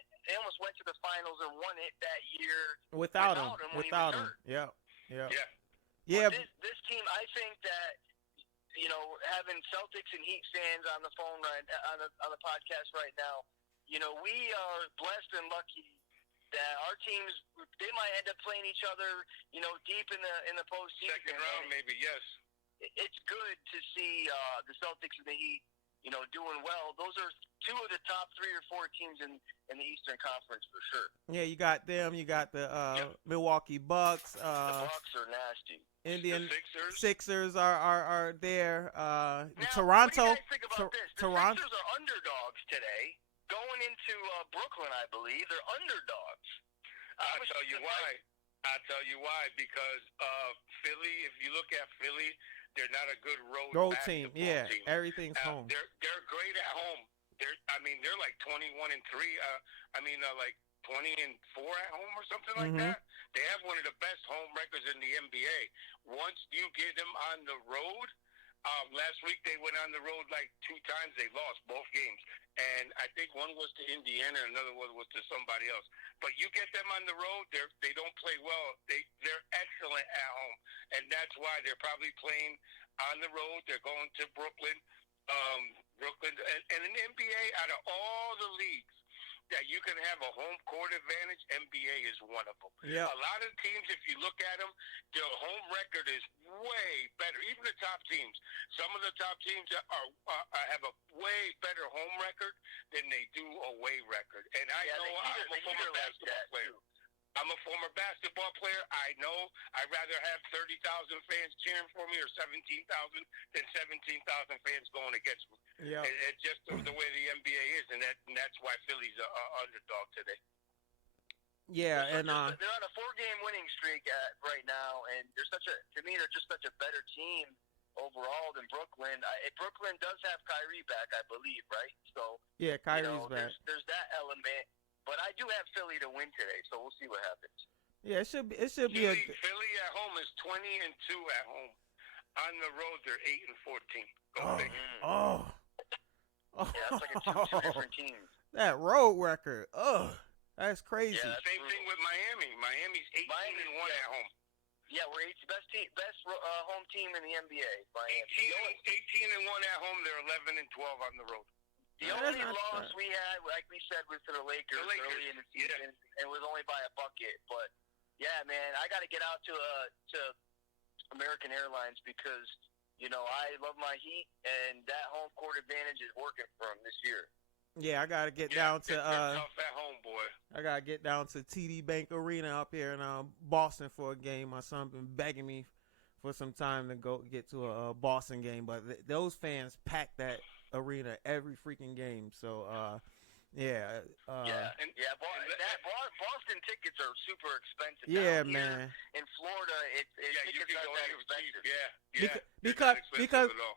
to the finals and won it that year without him. Yeah. This team, I think that having Celtics and Heat fans on the phone on the podcast right now, we are blessed and lucky that our teams, they might end up playing each other, deep in the postseason. Second round, maybe, yes. It's good to see the Celtics and the Heat, doing well. Those are two of the top 3 or 4 teams in the Eastern Conference for sure. Yeah, you got them. You got the Milwaukee Bucks. The Bucks are nasty. Indian the Sixers are there. Now, Toronto. What do you guys think about this? The Sixers are underdogs today, going into Brooklyn, I believe. They're underdogs. I'll tell you why. Because Philly, if you look at Philly, they're not a good road team. team. Yeah, everything's home. They're great at home. They're like 21-3. Like 20-4 at home or something like that. They have one of the best home records in the NBA. Once you get them on the road, last week they went on the road like 2 times. They lost both games, and I think one was to Indiana, and another one was to somebody else. But you get them on the road, they don't play well. They're excellent at home, and that's why they're probably playing on the road. They're going to Brooklyn, and in the NBA, out of all the leagues that you can have a home court advantage, NBA is one of them. Yeah. A lot of teams, if you look at them, their home record is way better. Even the top teams. Some of the top teams have a way better home record than they do away record. And I'm a former basketball player. I'm a former basketball player. I know I'd rather have 30,000 fans cheering for me or 17,000 than 17,000 fans going against me. Yeah. It's just the way the NBA is, and that's why Philly's an underdog today. Yeah, and they're on a 4-game winning streak right now, and they're just such a better team overall than Brooklyn. Brooklyn does have Kyrie back, I believe, right? So yeah, Kyrie's back. There's that element. But I do have Philly to win today, so we'll see what happens. Yeah, it should be Philly at home is 20-2 at home. On the road, they're 8-14. Go figure. Yeah, that's like two different teams. That road record. That's crazy. Yeah, same thing with Miami. Miami's 18-1 at home. Yeah, we're best home team in the NBA. Miami. 18-1 at home. They're 11-12 on the road. The only loss we had, like we said, was to the Lakers early in the season. It was only by a bucket. But, yeah, man, I got to get out to American Airlines because, I love my Heat, and that home court advantage is working for them this year. Yeah, I got to get down to tough at home, boy. I got to get down to TD Bank Arena up here in Boston for a game. My son been begging me for some time to go get to a Boston game, but those fans pack that arena every freaking game. So Boston tickets are super expensive. Yeah, down man. In Florida, tickets aren't that expensive.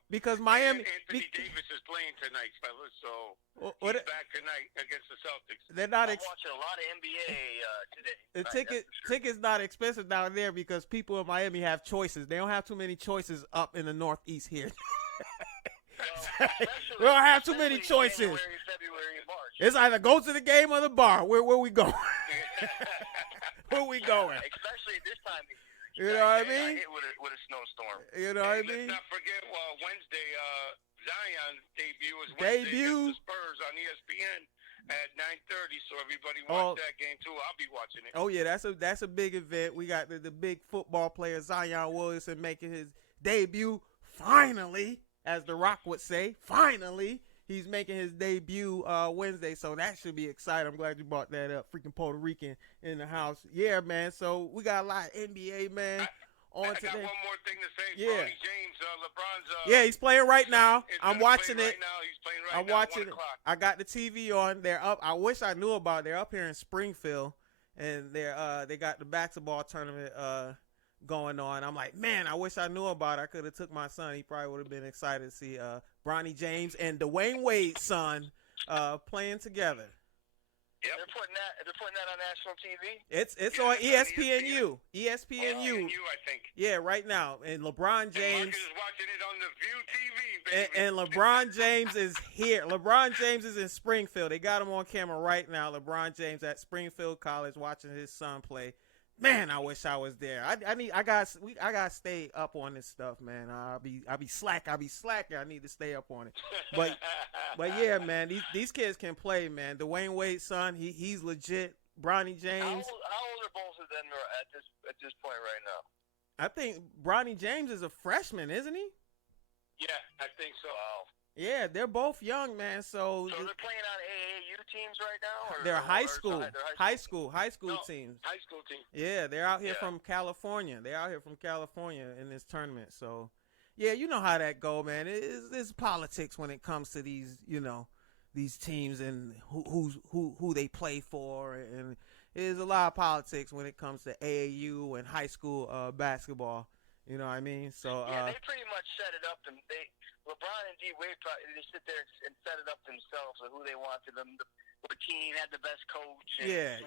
Because Miami. Anthony Davis is playing tonight, fellas. So he's back tonight against the Celtics. They're not. I'm watching a lot of NBA today. The tickets not expensive down there because people in Miami have choices. They don't have too many choices up in the Northeast here. We don't have too many choices. January, February, March. It's either go to the game or the bar. Where we going? Where we going? Especially this time of year. You know what I mean? Hit with a snowstorm. You know what I mean? Let's not forget Wednesday. Zion's debut is Wednesday against the Spurs on ESPN at 9:30. So everybody watch that game too. I'll be watching it. Oh yeah, that's a big event. We got the big football player Zion Williamson making his debut finally. As The Rock would say, finally, he's making his debut Wednesday, so that should be exciting. I'm glad you brought that up. Freaking Puerto Rican in the house. Yeah, man, so we got a lot of NBA, man, on today. I got one more thing to say. Yeah. Bronny James, LeBron's... yeah, he's playing right now. I'm watching it. Right now. He's playing right I'm now, watching it. I got the TV on. They're up. I wish I knew about it. They're up here in Springfield, and they got the basketball tournament going on. I'm like, man, I wish I knew about it. I could have took my son. He probably would have been excited to see Bronny James and Dwayne Wade's son playing together. Yep. They're putting that on national TV. It's on ESPNU. ESPNU. I think. Yeah, right now. And LeBron James. Marcus is watching it on the View TV, baby. And LeBron James is here. LeBron James is in Springfield. They got him on camera right now. LeBron James at Springfield College watching his son play. Man, I wish I was there. I gotta stay up on this stuff, man. I'll be slacking. I need to stay up on it. But yeah, man, these kids can play, man. Dwayne Wade's son, he's legit. Bronny James. How old are both of them at this point right now? I think Bronny James is a freshman, isn't he? Yeah, I think so. Wow. Yeah, they're both young, man. So So they're playing on AAU teams right now, or they're high or school, they're high school, high school No, teams. high school team. Yeah, they're out here Yeah. from California. They're out here from California in this tournament. So, yeah, you know how that go, man. It's politics when it comes to these, these teams and who they play for, and there's a lot of politics when it comes to AAU and high school basketball. You know what I mean? So, Yeah, they pretty much set it up, and LeBron and D Wade they sit there and set it up themselves of who they wanted them. What team had the best coach? And,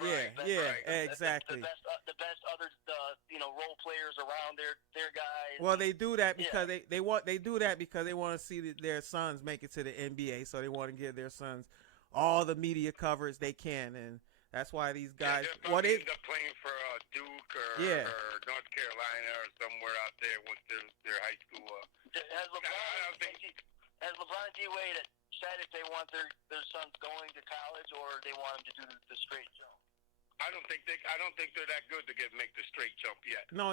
Exactly. The best other role players around their guys. Well, they do that because they do that because they want to see their sons make it to the NBA, so they want to give their sons all the media coverage they can, and that's why these guys. Yeah, they end up playing for Duke or North Carolina or somewhere out there once their high school. Has LeBron and D Wade said if they want their sons going to college or they want them to do the straight jump? I don't think they're that good to make the straight jump yet. No.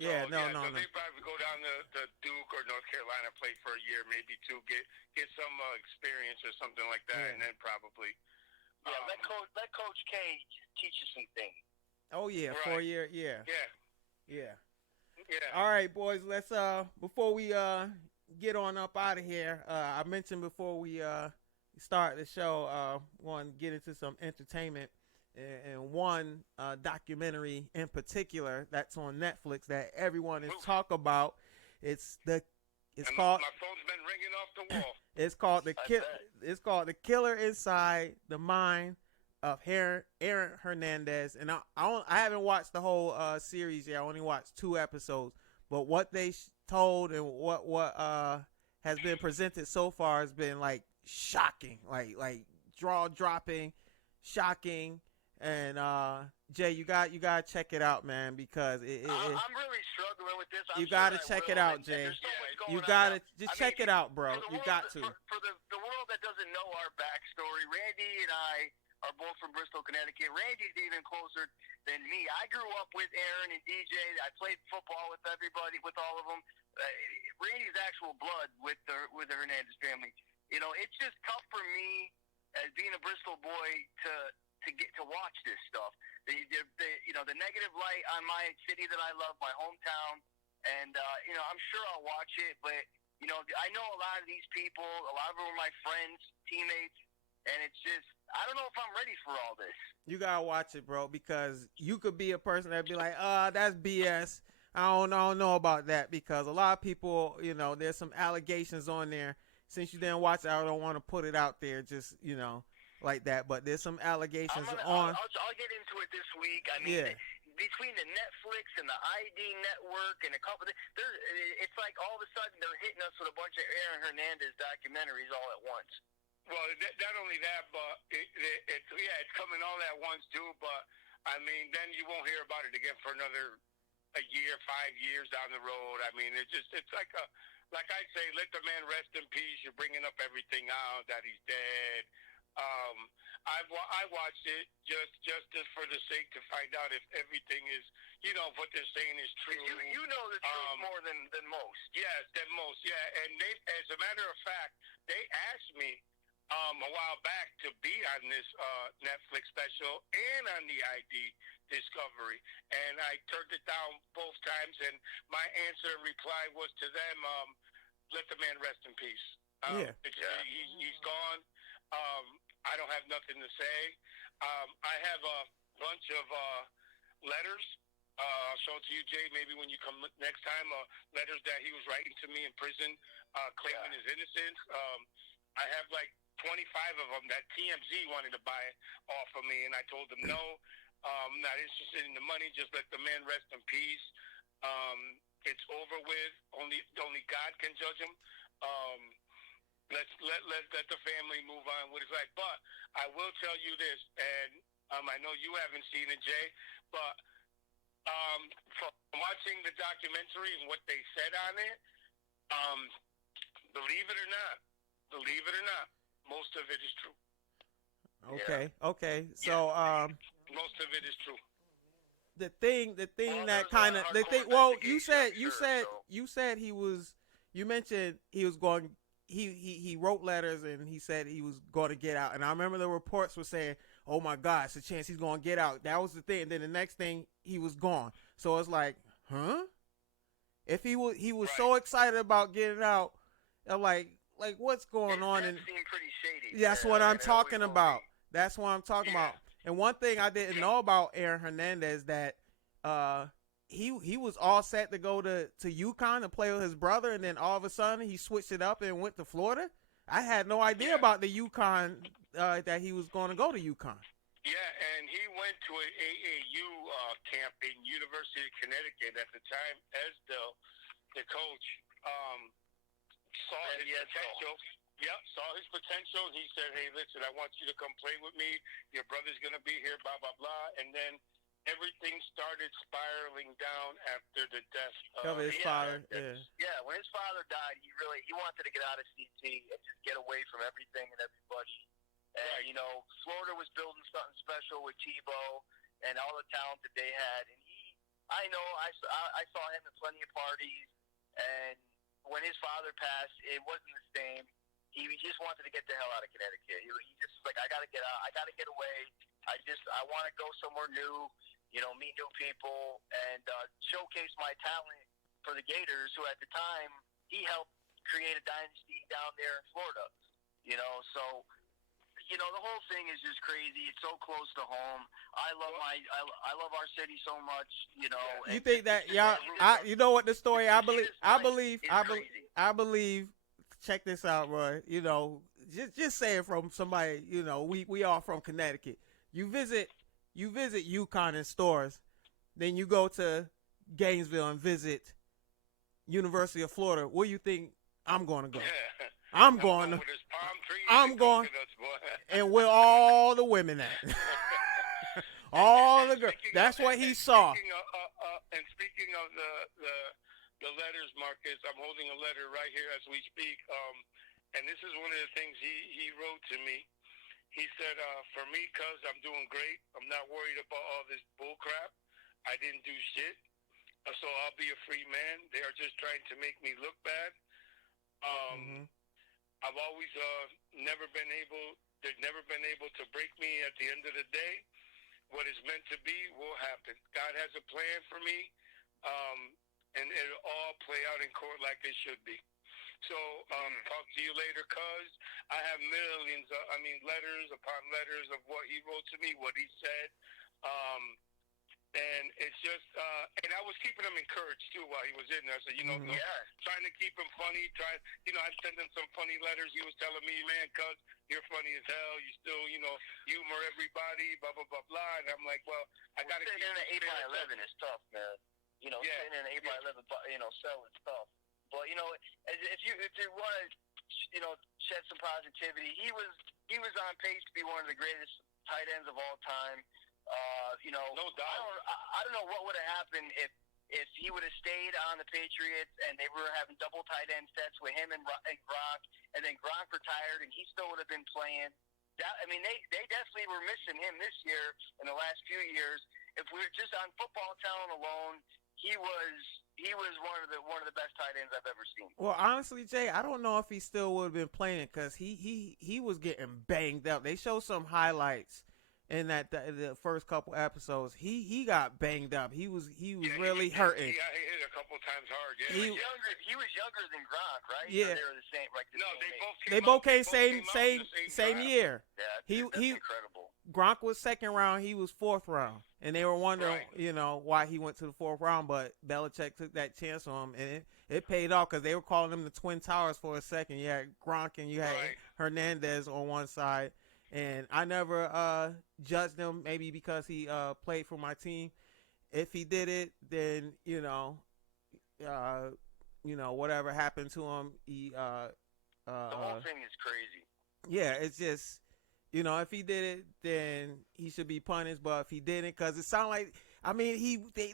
Yeah, So they probably go down to Duke or North Carolina, play for a year, maybe two, get some experience or something like that, and then probably. Yeah, let Coach K teach you some things. Oh yeah, right. 4 year, yeah. Yeah. All right, boys. Let's before we get on up out of here. I mentioned before we start the show, want to get into some entertainment and one documentary in particular that's on Netflix that everyone is talking about. It's called. My phone's been ringing off the wall. It's called The Killer Inside the Mind of Aaron Hernandez, and I haven't watched the whole series yet. I only watched 2 episodes, but what they told and what has been presented so far has been like shocking, like jaw dropping, shocking. And Jay, you got to check it out, man, because I'm really struggling with this. You got to check it out, Jay. You got to just check it out, bro. You got to. For the world that doesn't know our backstory, Randy and I are both from Bristol, Connecticut. Randy's even closer than me. I grew up with Aaron and DJ. I played football with everybody, with all of them. Randy's actual blood with the Hernandez family. You know, it's just tough for me as being a Bristol boy to get to watch this stuff. The negative light on my city that I love, my hometown, and I'm sure I'll watch it. But I know a lot of these people. A lot of them are my friends, teammates, and it's just I don't know if I'm ready for all this. You gotta watch it, bro, because you could be a person that'd be like, that's BS. I don't know about that, because a lot of people, there's some allegations on there. Since you didn't watch it, I don't want to put it out there, just like that. But there's some allegations on. I'll get into it this week. I mean, between the Netflix and the ID network and a couple, it's like all of a sudden they're hitting us with a bunch of Aaron Hernandez documentaries all at once. Well, not only that, but it's coming all at once too. But I mean, then you won't hear about it again for another a year, 5 years down the road. I mean, it's like I say, let the man rest in peace. You're bringing up everything out that he's dead. I watched it just for the sake to find out if everything is, what they're saying is true. You know the truth more than most. Yes, than most. Yeah, and they, as a matter of fact, they asked me a while back to be on this Netflix special and on the ID Discovery, and I turned it down both times. And my answer and reply was to them, let the man rest in peace. He's gone. I don't have nothing to say. I have a bunch of letters. I'll show it to you, Jay, maybe when you come next time. Letters that he was writing to me in prison, claiming his innocence. I have like 25 of them that TMZ wanted to buy off of me, and I told them no. I'm not interested in the money. Just let the man rest in peace. It's over with. Only God can judge him. Let the family move on with his life. But I will tell you this, and I know you haven't seen it, Jay, but from watching the documentary and what they said on it, believe it or not, most of it is true. Okay. So most of it is true. The thing that kind of the thing. Well, you said he was, you mentioned he was going. He wrote letters and he said he was going to get out. And I remember the reports were saying, "Oh my God, it's a chance he's going to get out." That was the thing. And then the next thing, he was gone. So it's like, huh? If he was so excited about getting out, like what's going on? That And seemed pretty shady. that's what I'm talking about. That's what I'm talking about. And one thing I didn't know about Aaron Hernandez, that he was all set to go to UConn to play with his brother, and then all of a sudden he switched it up and went to Florida. I had no idea about the UConn that he was going to go to UConn. Yeah, and he went to an AAU camp in University of Connecticut at the time. Esdell, the coach, saw his potential. Yep, saw his potential. He said, "Hey, listen, I want you to come play with me. Your brother's going to be here, blah, blah, blah." And then everything started spiraling down after the death of his father. Yeah, when his father died, he wanted to get out of CT and just get away from everything and everybody. And, you know, Florida was building something special with Tebow and all the talent that they had. And I saw him at plenty of parties. And when his father passed, it wasn't the same. He just wanted to get the hell out of Connecticut. He just was like, I got to get out. I got to get away. I want to go somewhere new, you know, meet new people, and showcase my talent for the Gators, who at the time, he helped create a dynasty down there in Florida. You know, so, you know, the whole thing is just crazy. It's so close to home. I love our city so much, you know. You think that, you know what the story, I believe, check this out, Roy. You know, just say it from somebody, you know, we all from Connecticut. You visit UConn in stores, then you go to Gainesville and visit University of Florida. Where you think I'm going to go? I'm going to, and where all the women at. All the girls. That's what he saw. And speaking of the letters, Marcus, I'm holding a letter right here as we speak. And this is one of the things he wrote to me. He said, "For me, cuz I'm doing great. I'm not worried about all this bull crap. I didn't do shit. So I'll be a free man. They are just trying to make me look bad. I've always they've never been able to break me at the end of the day. What is meant to be will happen. God has a plan for me, and it'll all play out in court like it should be. So, talk to you later, cuz I have millions, letters upon letters of what he wrote to me, what he said. And it's just, and I was keeping him encouraged, too, while he was in there. So, you know, trying to keep him funny, I'd send him some funny letters. He was telling me, "Man, cuz, you're funny as hell. You still, you know, humor everybody, blah, blah, blah, blah." And I'm like, well, I got to keep in an 8x11 is tough, man. You know, sitting in an 8x11, you know, cell is tough. But, you know, if you want to, you know, shed some positivity, he was on pace to be one of the greatest tight ends of all time. You know, no doubt. I don't know what would have happened if he would have stayed on the Patriots and they were having double tight end sets with him and Gronk, and then Gronk retired and he still would have been playing. They definitely were missing him this year in the last few years. If we were just on football talent alone, he was one of the best tight ends I've ever seen. Well, honestly, Jay, I don't know if he still would have been playing because he was getting banged up. They showed some highlights in the first couple episodes. He got banged up. He was really hurting. He got hit a couple times hard. Yeah. He was younger than Gronk, right? Yeah. So they were the same. Like they both came same year. Yeah, that's incredible. Gronk was second round. He was fourth round, and they were wondering, you know, why he went to the fourth round. But Belichick took that chance on him, and it paid off because they were calling them the Twin Towers for a second. You had Gronk and you had Hernandez on one side. And I never judged him, maybe because he played for my team. If he did it, then you know, whatever happened to him, the whole thing is crazy. Yeah, it's just, you know, if he did it, then he should be punished. But if he didn't, because it sounded like,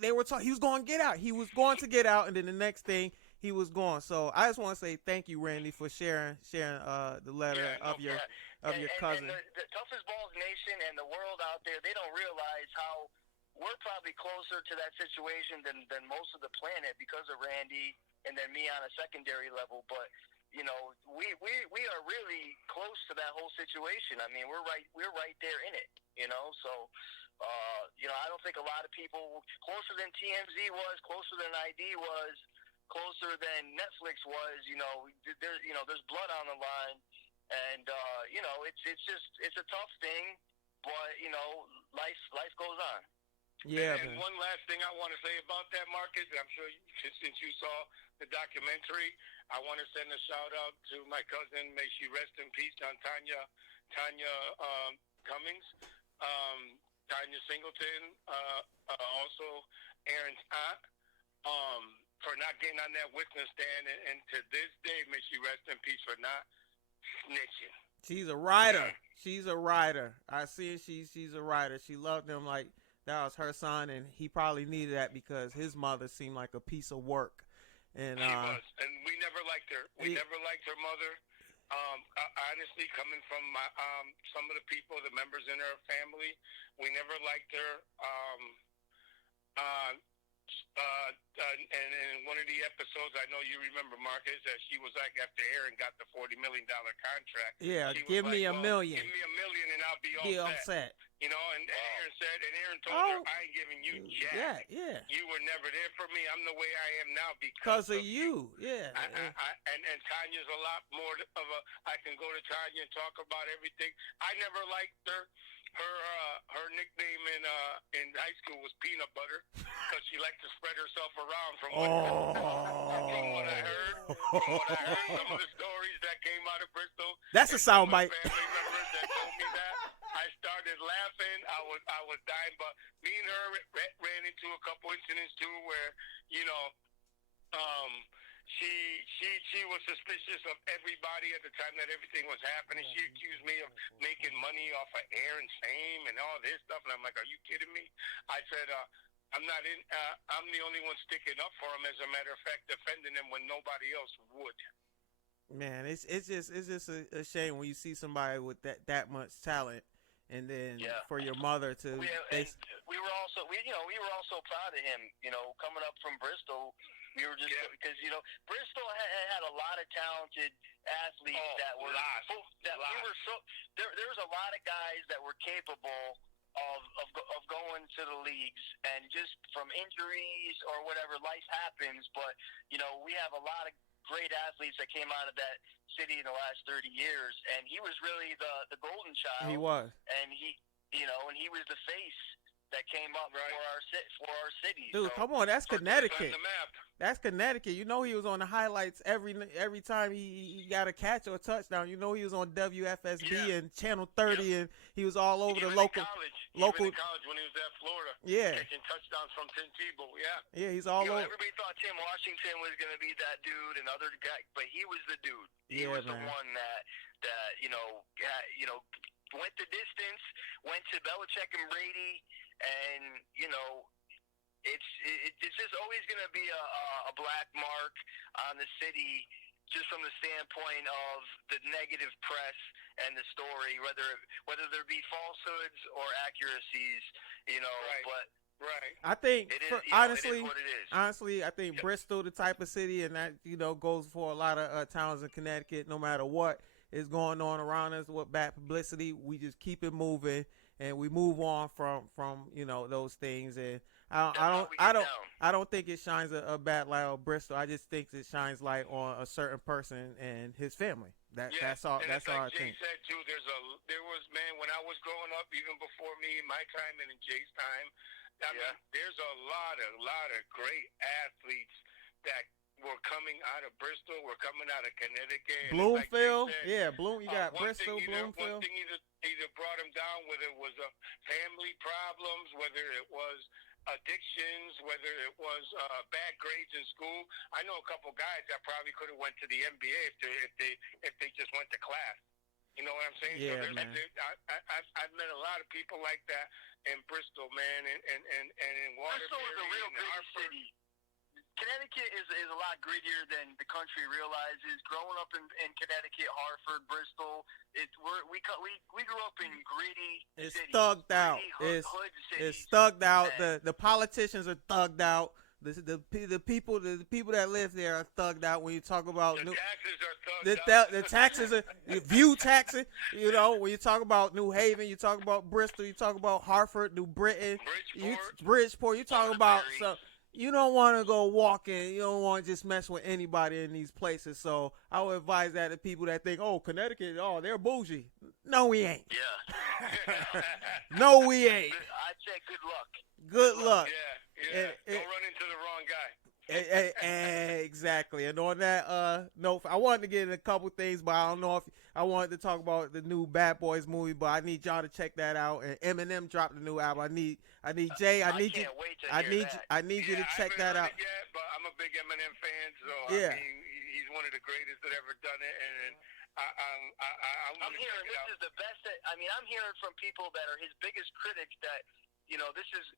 they were talking, he was going to get out. He was going to get out, and then the next thing, he was gone. So I just want to say thank you, Randy, for sharing the letter of your cousin. And the Toughest Balls Nation and the world out there, they don't realize how we're probably closer to that situation than most of the planet because of Randy and then me on a secondary level. But you know, we are really close to that whole situation. I mean, we're right there in it. You know, so you know, I don't think a lot of people closer than TMZ was, closer than ID was, closer than Netflix was. You know, there's blood on the line, and you know, it's a tough thing, but you know, life goes on. Yeah. And one last thing I want to say about that, Marcus, I'm sure since you saw the documentary, I want to send a shout out to my cousin. May she rest in peace, on Tanya Cummings, Tanya Singleton, also Aaron's aunt, for not getting on that witness stand, and to this day, may she rest in peace for not snitching. She's a writer. She's a writer. I see she's a writer. She loved him like that was her son, and he probably needed that because his mother seemed like a piece of work. And she was, and we never liked her. We never liked her mother. Honestly, coming from some of the people, the members in her family, we never liked her. And in one of the episodes, I know you remember, Marcus, that she was like, after Aaron got the $40 million contract. Yeah, give me a million. Give me $1 million and I'll be all set. You know, and Aaron told her, I ain't giving you jack. Yeah. You were never there for me. I'm the way I am now because of you. Yeah. And Tanya's a lot more of a, I can go to Tanya and talk about everything. I never liked her. Her nickname in high school was Peanut Butter because she liked to spread herself around from what I heard. Some of the stories that came out of Bristol. That's a soundbite. Family members that told me that. I started laughing. I was dying, but me and her ran into a couple incidents too where, you know, she was suspicious of everybody at the time that everything was happening. She accused me of making money off of Aaron's fame and all this stuff, and I'm like, are you kidding me? I said, I'm not in. I'm the only one sticking up for him. As a matter of fact, defending him when nobody else would. Man, it's just a shame when you see somebody with that much talent, and then for your mother to. We were also proud of him. You know, coming up from Bristol. We were just because Bristol had a lot of talented athletes that were we were so there was a lot of guys that were capable of going to the leagues, and just from injuries or whatever, life happens. But you know, we have a lot of great athletes that came out of that city in the last 30 years, and he was really the golden child. He was, and he was the face that came up for our city. Dude, come on, that's Connecticut. That's Connecticut. You know he was on the highlights every time he got a catch or a touchdown. You know he was on WFSB and Channel 30, and he was all over the local. Even in college when he was at Florida. Yeah. Catching touchdowns from Tim Tebow. Yeah. Yeah, he's all over. Everybody thought Tim Washington was going to be that dude and other guy, but he was the dude. He was the one that went the distance, went to Belichick and Brady, and you know, it's just always going to be a black mark on the city, just from the standpoint of the negative press and the story, whether there be falsehoods or accuracies, you know. But I think honestly, I think Bristol, the type of city, and that goes for a lot of towns in Connecticut. No matter what is going on around us with bad publicity, we just keep it moving and we move on from those things. And I don't think it shines a bad light on Bristol. I just think it shines light on a certain person and his family. That's all. And that's all I think. Jay said too. There was when I was growing up, even before me, my time, and in Jay's time. I mean, there's a lot of great athletes that were coming out of Bristol, were coming out of Connecticut. Bloomfield, you got Bristol, Bloomfield. One thing either brought him down, whether it was family problems, whether it was addictions, whether it was bad grades in school. I know a couple guys that probably could have went to the NBA if they just went to class. You know what I'm saying? Yeah, so man. I've met a lot of people like that in Bristol, man, and in Waterbury. Bristol is a real gritty city. Connecticut is a lot grittier than the country realizes. Growing up in Connecticut, Hartford, Bristol, we grew up in gritty cities. Thugged out. Hood cities. It's thugged out. The politicians are thugged out. The people that live there are thugged out. When you talk about the taxes are thugged out. the taxes are view taxes. You know, when you talk about New Haven, you talk about Bristol, you talk about Hartford, New Britain, Bridgeport. You talk about so. You don't want to go walking. You don't want to just mess with anybody in these places. So I would advise that to people that think, oh, Connecticut, oh, they're bougie. No, we ain't. Yeah. No, we ain't. I'd say good luck. Good luck. Yeah. Don't run into the wrong guy. Exactly. And on that note, I wanted to get in a couple things, but I don't know if I wanted to talk about the new Bad Boys movie, but I need y'all to check that out. And Eminem dropped a new album. I need Jay. I need you to check that out. Yet, but I'm a big Eminem fan, so yeah. I mean, he's one of the greatest that ever done it, and I'm hearing this is the best. I'm hearing from people that are his biggest critics that, this is.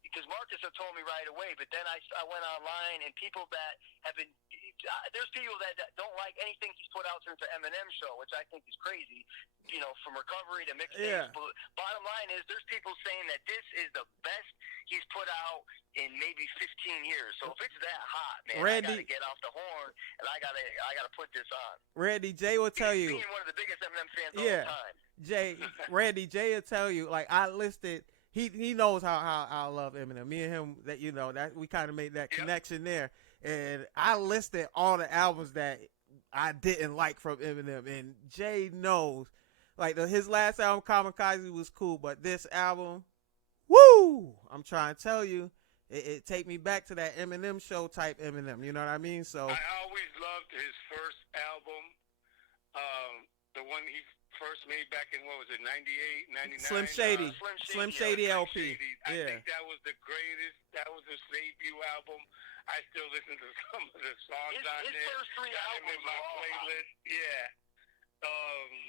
Because Marcus had told me right away, but then I went online and people that have been there's people that don't like anything he's put out since the Eminem show, which I think is crazy. From Recovery to mixtapes. Yeah. But bottom line is, there's people saying that this is the best he's put out in maybe 15 years. So if it's that hot, man, Randy, I gotta get off the horn and I gotta put this on. Randy, Jay will tell you. Being one of the biggest Eminem fans all the time. Jay will tell you. Like I listed. He knows how I love Eminem. Me and him, that that we kind of made that connection there. And I listed all the albums that I didn't like from Eminem, and Jay knows. Like his last album, Kamikaze, was cool, but this album, woo! I'm trying to tell you, it take me back to that Eminem show type Eminem. You know what I mean? So I always loved his first album, the one he first made back in, what was it, 98, 99? Slim Shady LP. I think that was the greatest. That was his debut album. I still listen to some of the songs on there. His first three albums in my playlist. Yeah.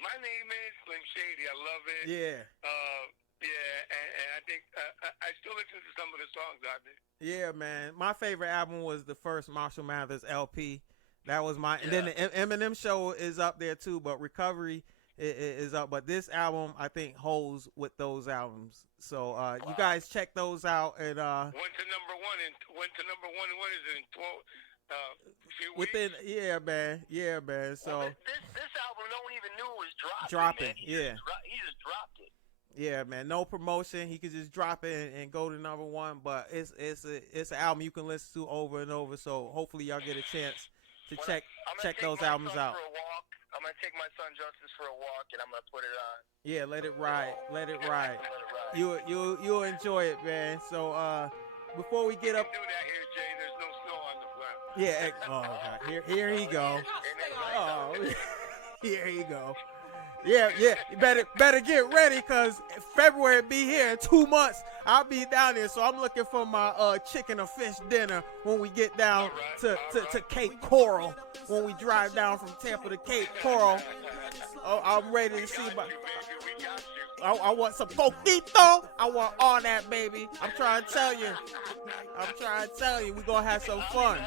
My name is Slim Shady. I love it. Yeah. And I think I still listen to some of the songs on there. Yeah, man. My favorite album was the first Marshall Mathers LP. That was my. And then the Eminem show is up there too, but Recovery is up. But this album, I think, holds with those albums. So you guys check those out. And went to number one. What is it? In 12. Few within weeks? Yeah, man. So this album, no one even knew was dropping. He just dropped it. Yeah, man. No promotion. He could just drop it and go to number one. But it's an album you can listen to over and over. So hopefully y'all get a chance to check those albums out. I'm gonna take my son Justice for a walk, and I'm gonna put it on. Yeah, let it ride. You'll enjoy it, man. So before we get up. Do that here, Jay. There's no snow on the ground. Yeah. Oh God. Here he go. Oh, here he go. Yeah. You better get ready, cause February be here in 2 months. I'll be down there, so I'm looking for my chicken or fish dinner when we get down to Cape Coral. When we drive down from Tampa to Cape Coral, I'm ready to see my. I want some coquito. I want all that, baby. I'm trying to tell you. We're gonna have some fun.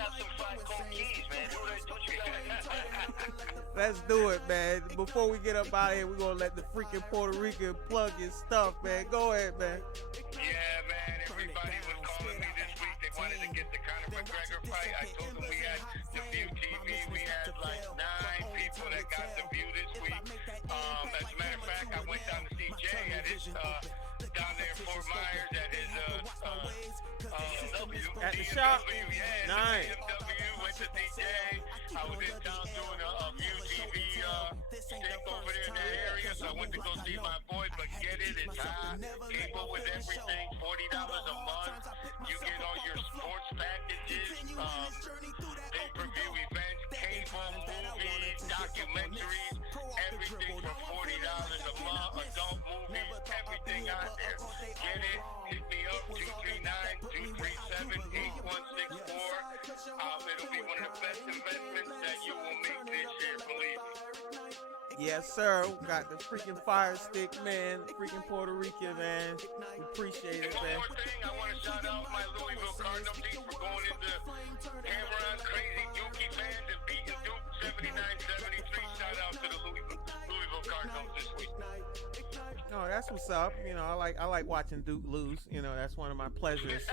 Let's do it, man. Before we get up out of here, we're going to let the freaking Puerto Rican plug his stuff, man. Go ahead, man. Yeah, man. Everybody was calling me this week. They wanted to get the Conor McGregor fight. I told them we had the View TV. We had like 9 people that got the View this week. As a matter of fact, I went down to see Jay at his, down there in Fort Myers at his, at the shop. Yeah, nice. Went to DJ. I was in town doing a View TV stick over there in that area, so I went to go see my boys. But get it, it's high. Cable with everything, $40 a month. You get all your sports packages, pay-per-view events, cable, movies, documentaries, everything for $40 a month. Adult movies, everything out there. Get it? Hit me up, 239-237-8164. It'll be one of the best investments that you will make this year, believe me. Yes, sir. We got the freaking fire stick, man. Freaking Puerto Rican, man. We appreciate it, man. One more thing, I want to shout out my Louisville Cardinals team for going into Cameron Crazy Dookie fans and beating Duke 79-73. Shout out to the Louisville Cardinals this week. Oh, that's what's up. You know, I like watching Duke lose. You know, that's one of my pleasures.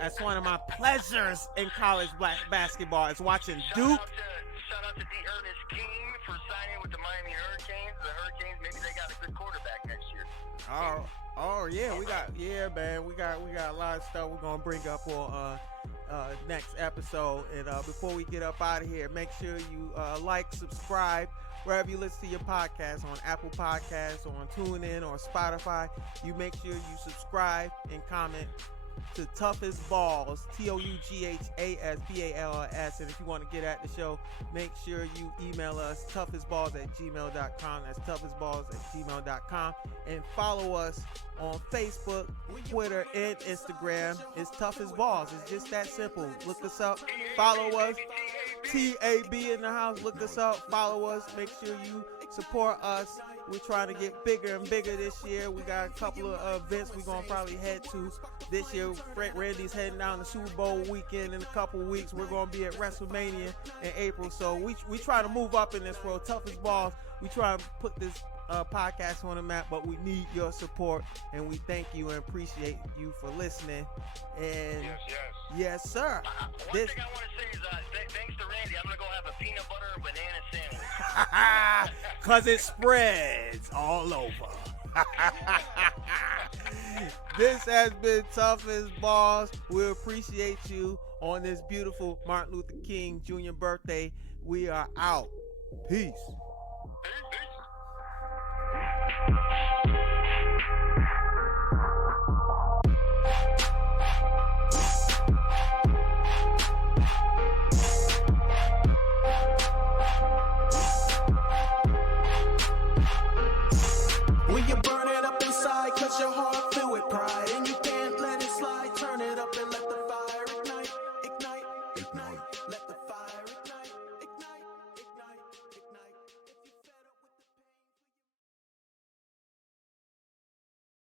That's one of my pleasures in college basketball is watching Duke. Shout out to D. Ernest King for signing with the Miami Hurricanes. The Hurricanes, maybe they got a good quarterback next year. Oh yeah, we got a lot of stuff we're gonna bring up on next episode. And before we get up out of here, make sure you like, subscribe wherever you listen to your podcast, on Apple Podcasts, on TuneIn, or Spotify. You make sure you subscribe and comment to Toughest Balls, TOUGHASBALLS. And if you want to get at the show, make sure you email us toughestballs@gmail.com. That's toughestballs@gmail.com. And follow us on Facebook, Twitter, and Instagram. It's Toughest Balls. It's just that simple. Look us up, follow us. T.A.B. in the house. Look us up, follow us. Make sure you support us. We're trying to get bigger and bigger this year. We got a couple of events we're going to probably head to this year. Randy's heading down to Super Bowl weekend in a couple weeks. We're going to be at WrestleMania in April. So we try to move up in this world. Toughest Balls. We try to put this podcast on the map, but we need your support, and we thank you and appreciate you for listening. And yes sir. One thing I want to say is thanks to Randy, I'm gonna go have a peanut butter and banana sandwich. Cause it spreads all over. This has been Toughest Balls. We appreciate you on this beautiful Martin Luther King Jr. birthday. We are out. Peace. When you burn it up inside, 'cause your heart